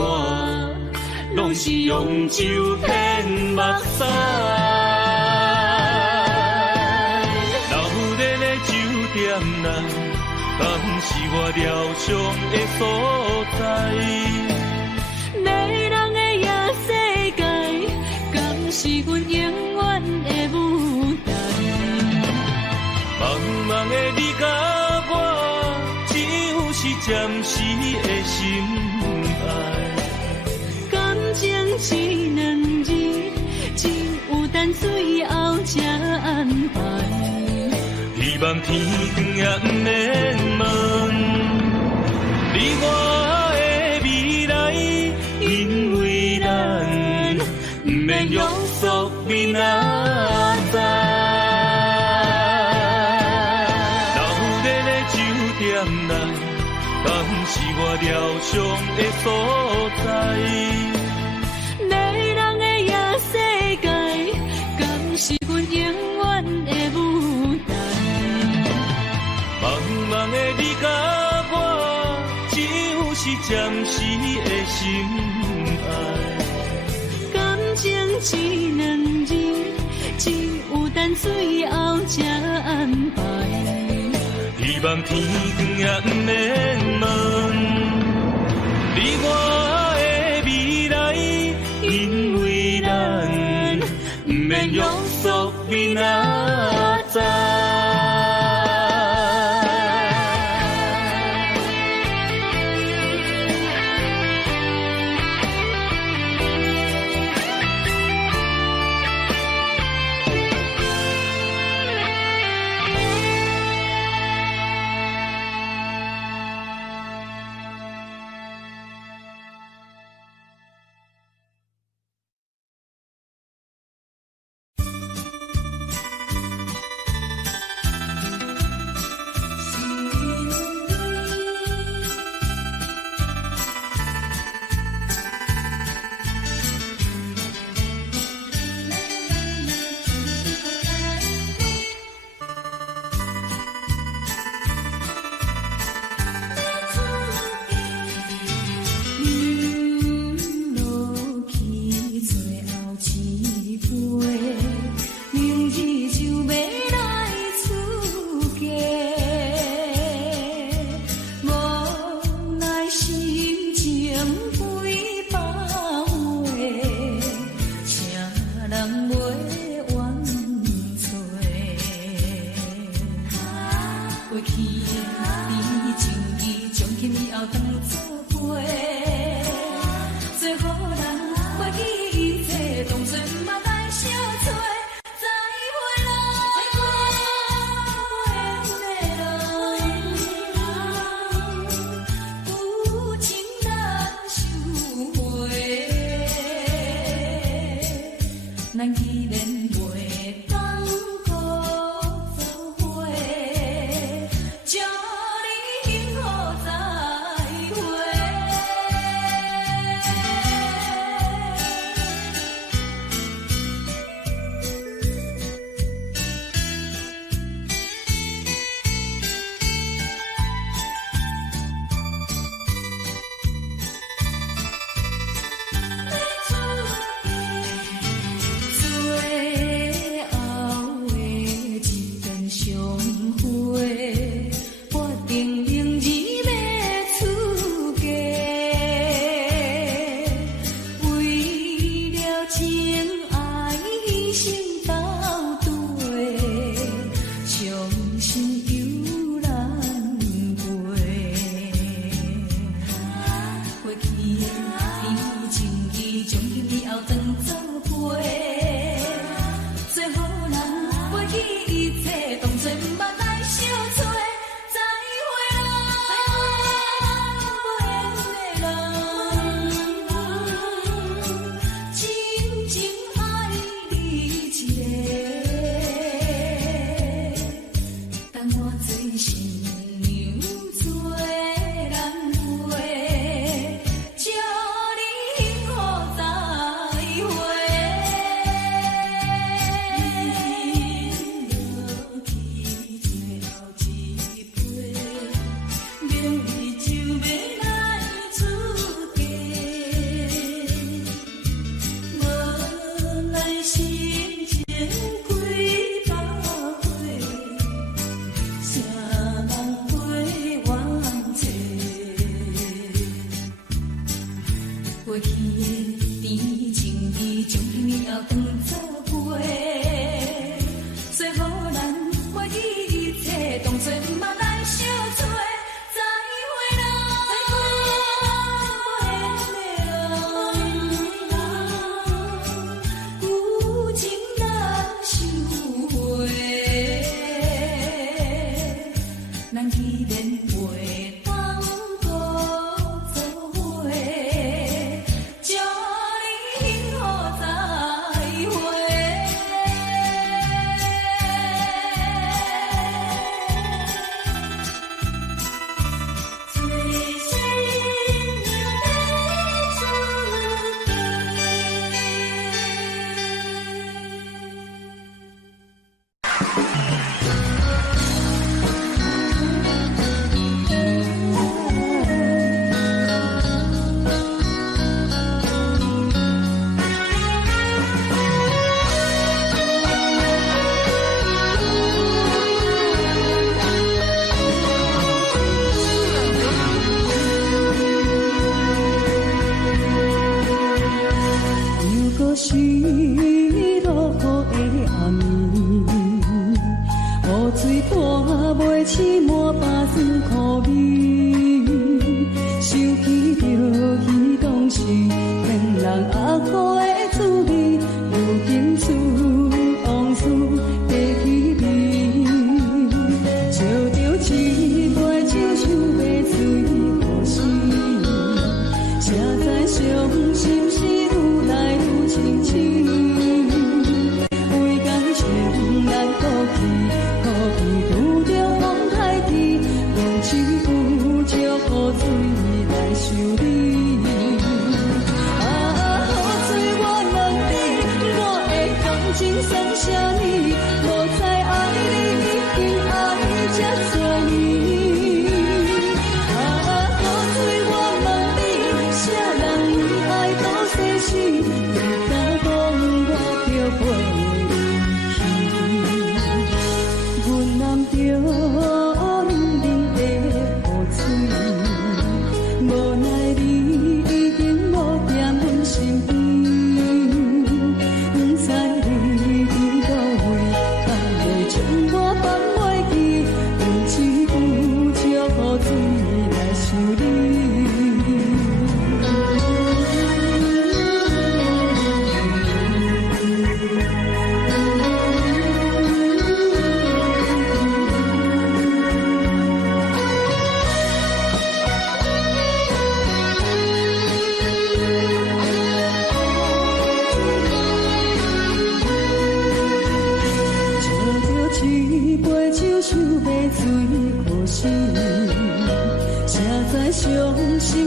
拢是用酒骗目屎，流热的酒店内，敢是我疗伤的所在？迷人的夜世界，敢是阮永远的舞台？茫茫的你甲我，只有是暂时的心爱。感情只两字，只有等最后才安排。希望天光也不免问你我的未来，因为咱不免约束明仔载。流热的酒店内，敢是我疗伤的所在？迷人的夜世界，敢是阮永远的舞台？茫茫的你甲我，只有是暂时的心爱。感情只两字，只有等最后才安排。希望天光也不免问你我的未来，因为咱不免约束明仔载。花，做好人袂记一切，当作嘛该相找。再会啦，有情难收回，咱既然袂当搁做伙，祝你幸福再会。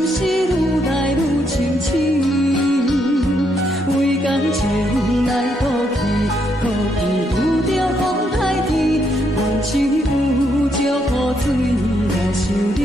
是愈来愈深深，为感情来赌气，可伊有着风台天，阮只有祝雨水来想你。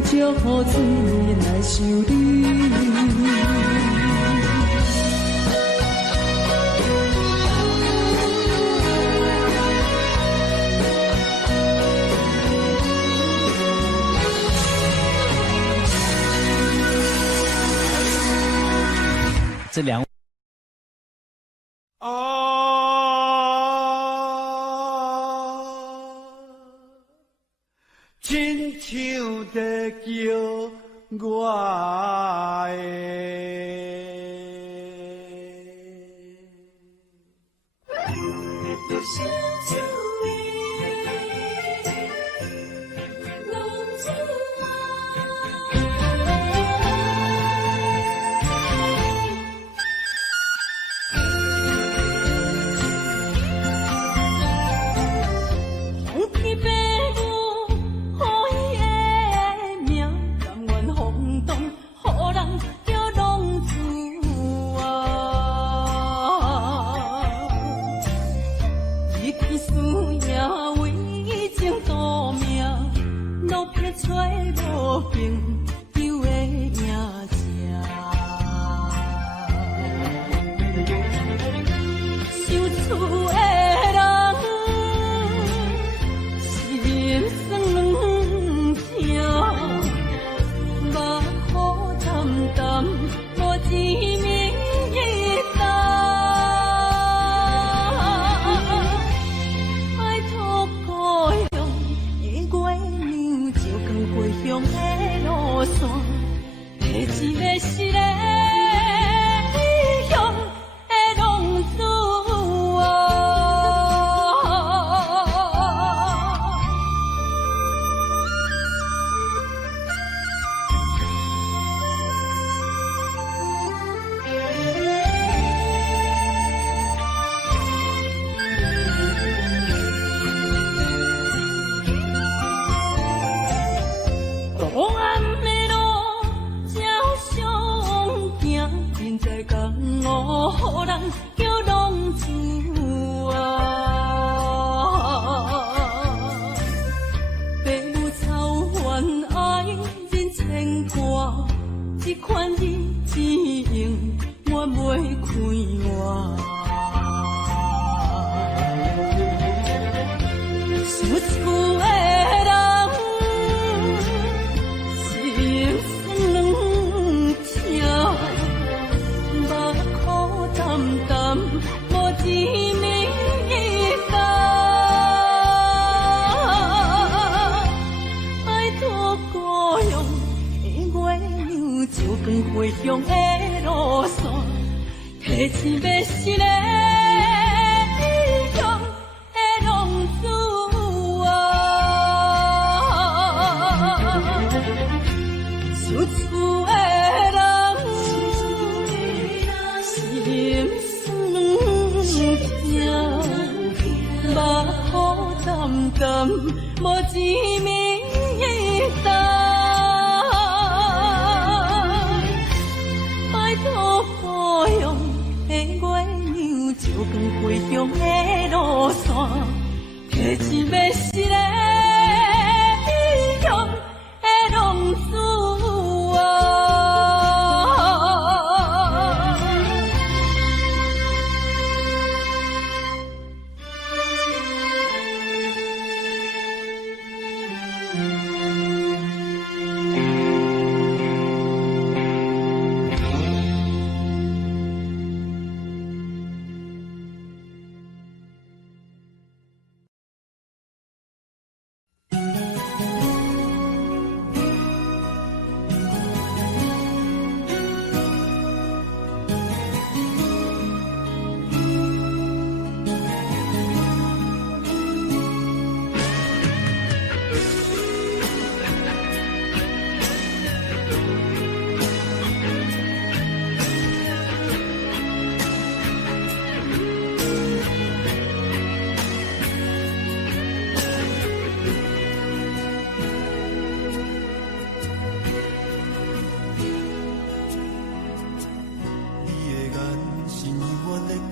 雨水来想你。这两。亲像在叫我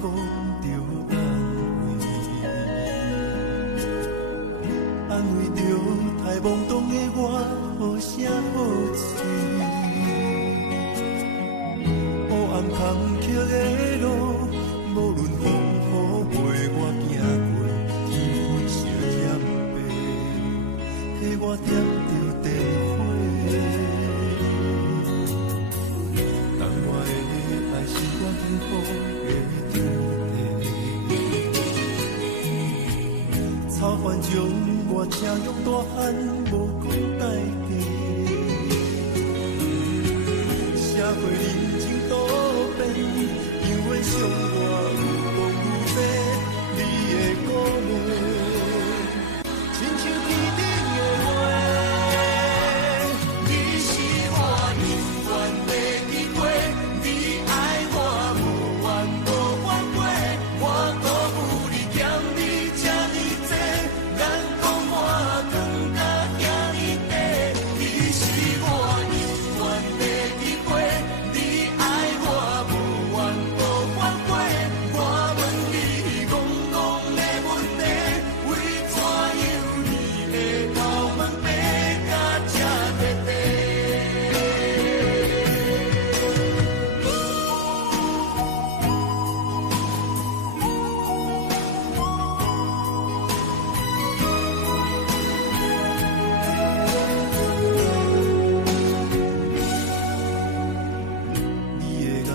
讲着安慰着太懵懂的我，好声好嘴。黑暗坎坷的路，无论风雨陪我行过，天昏烧点白，替我点着灯火。但我的爱是我幸福的天地，草原将我请用大汉，无讲代价。社会人情多变，因为伤我有讲有多，你的鼓励，亲像天顶的花。你是我永远的依偎，你爱我无怨无怨悔，我辜负你欠你这呢多，眼光我更加惊你多。你是我永远的依偎，你爱我无怨无怨悔，我问你戆戆的问题，为怎样你的头毛白甲这白白？你的眼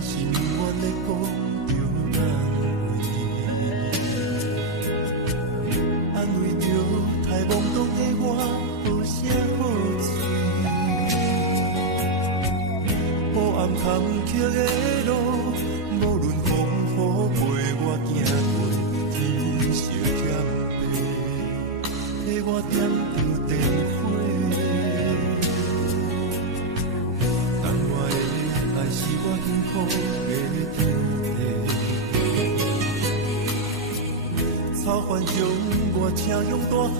是永远在讲着安慰着太懵懂的我，好声好嘴。黑暗坎坷的路，无论风雨陪我行过，天昏烧点白，替我点着灯火。但我的爱是我幸福的天地，草原将我请用大汉，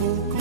无讲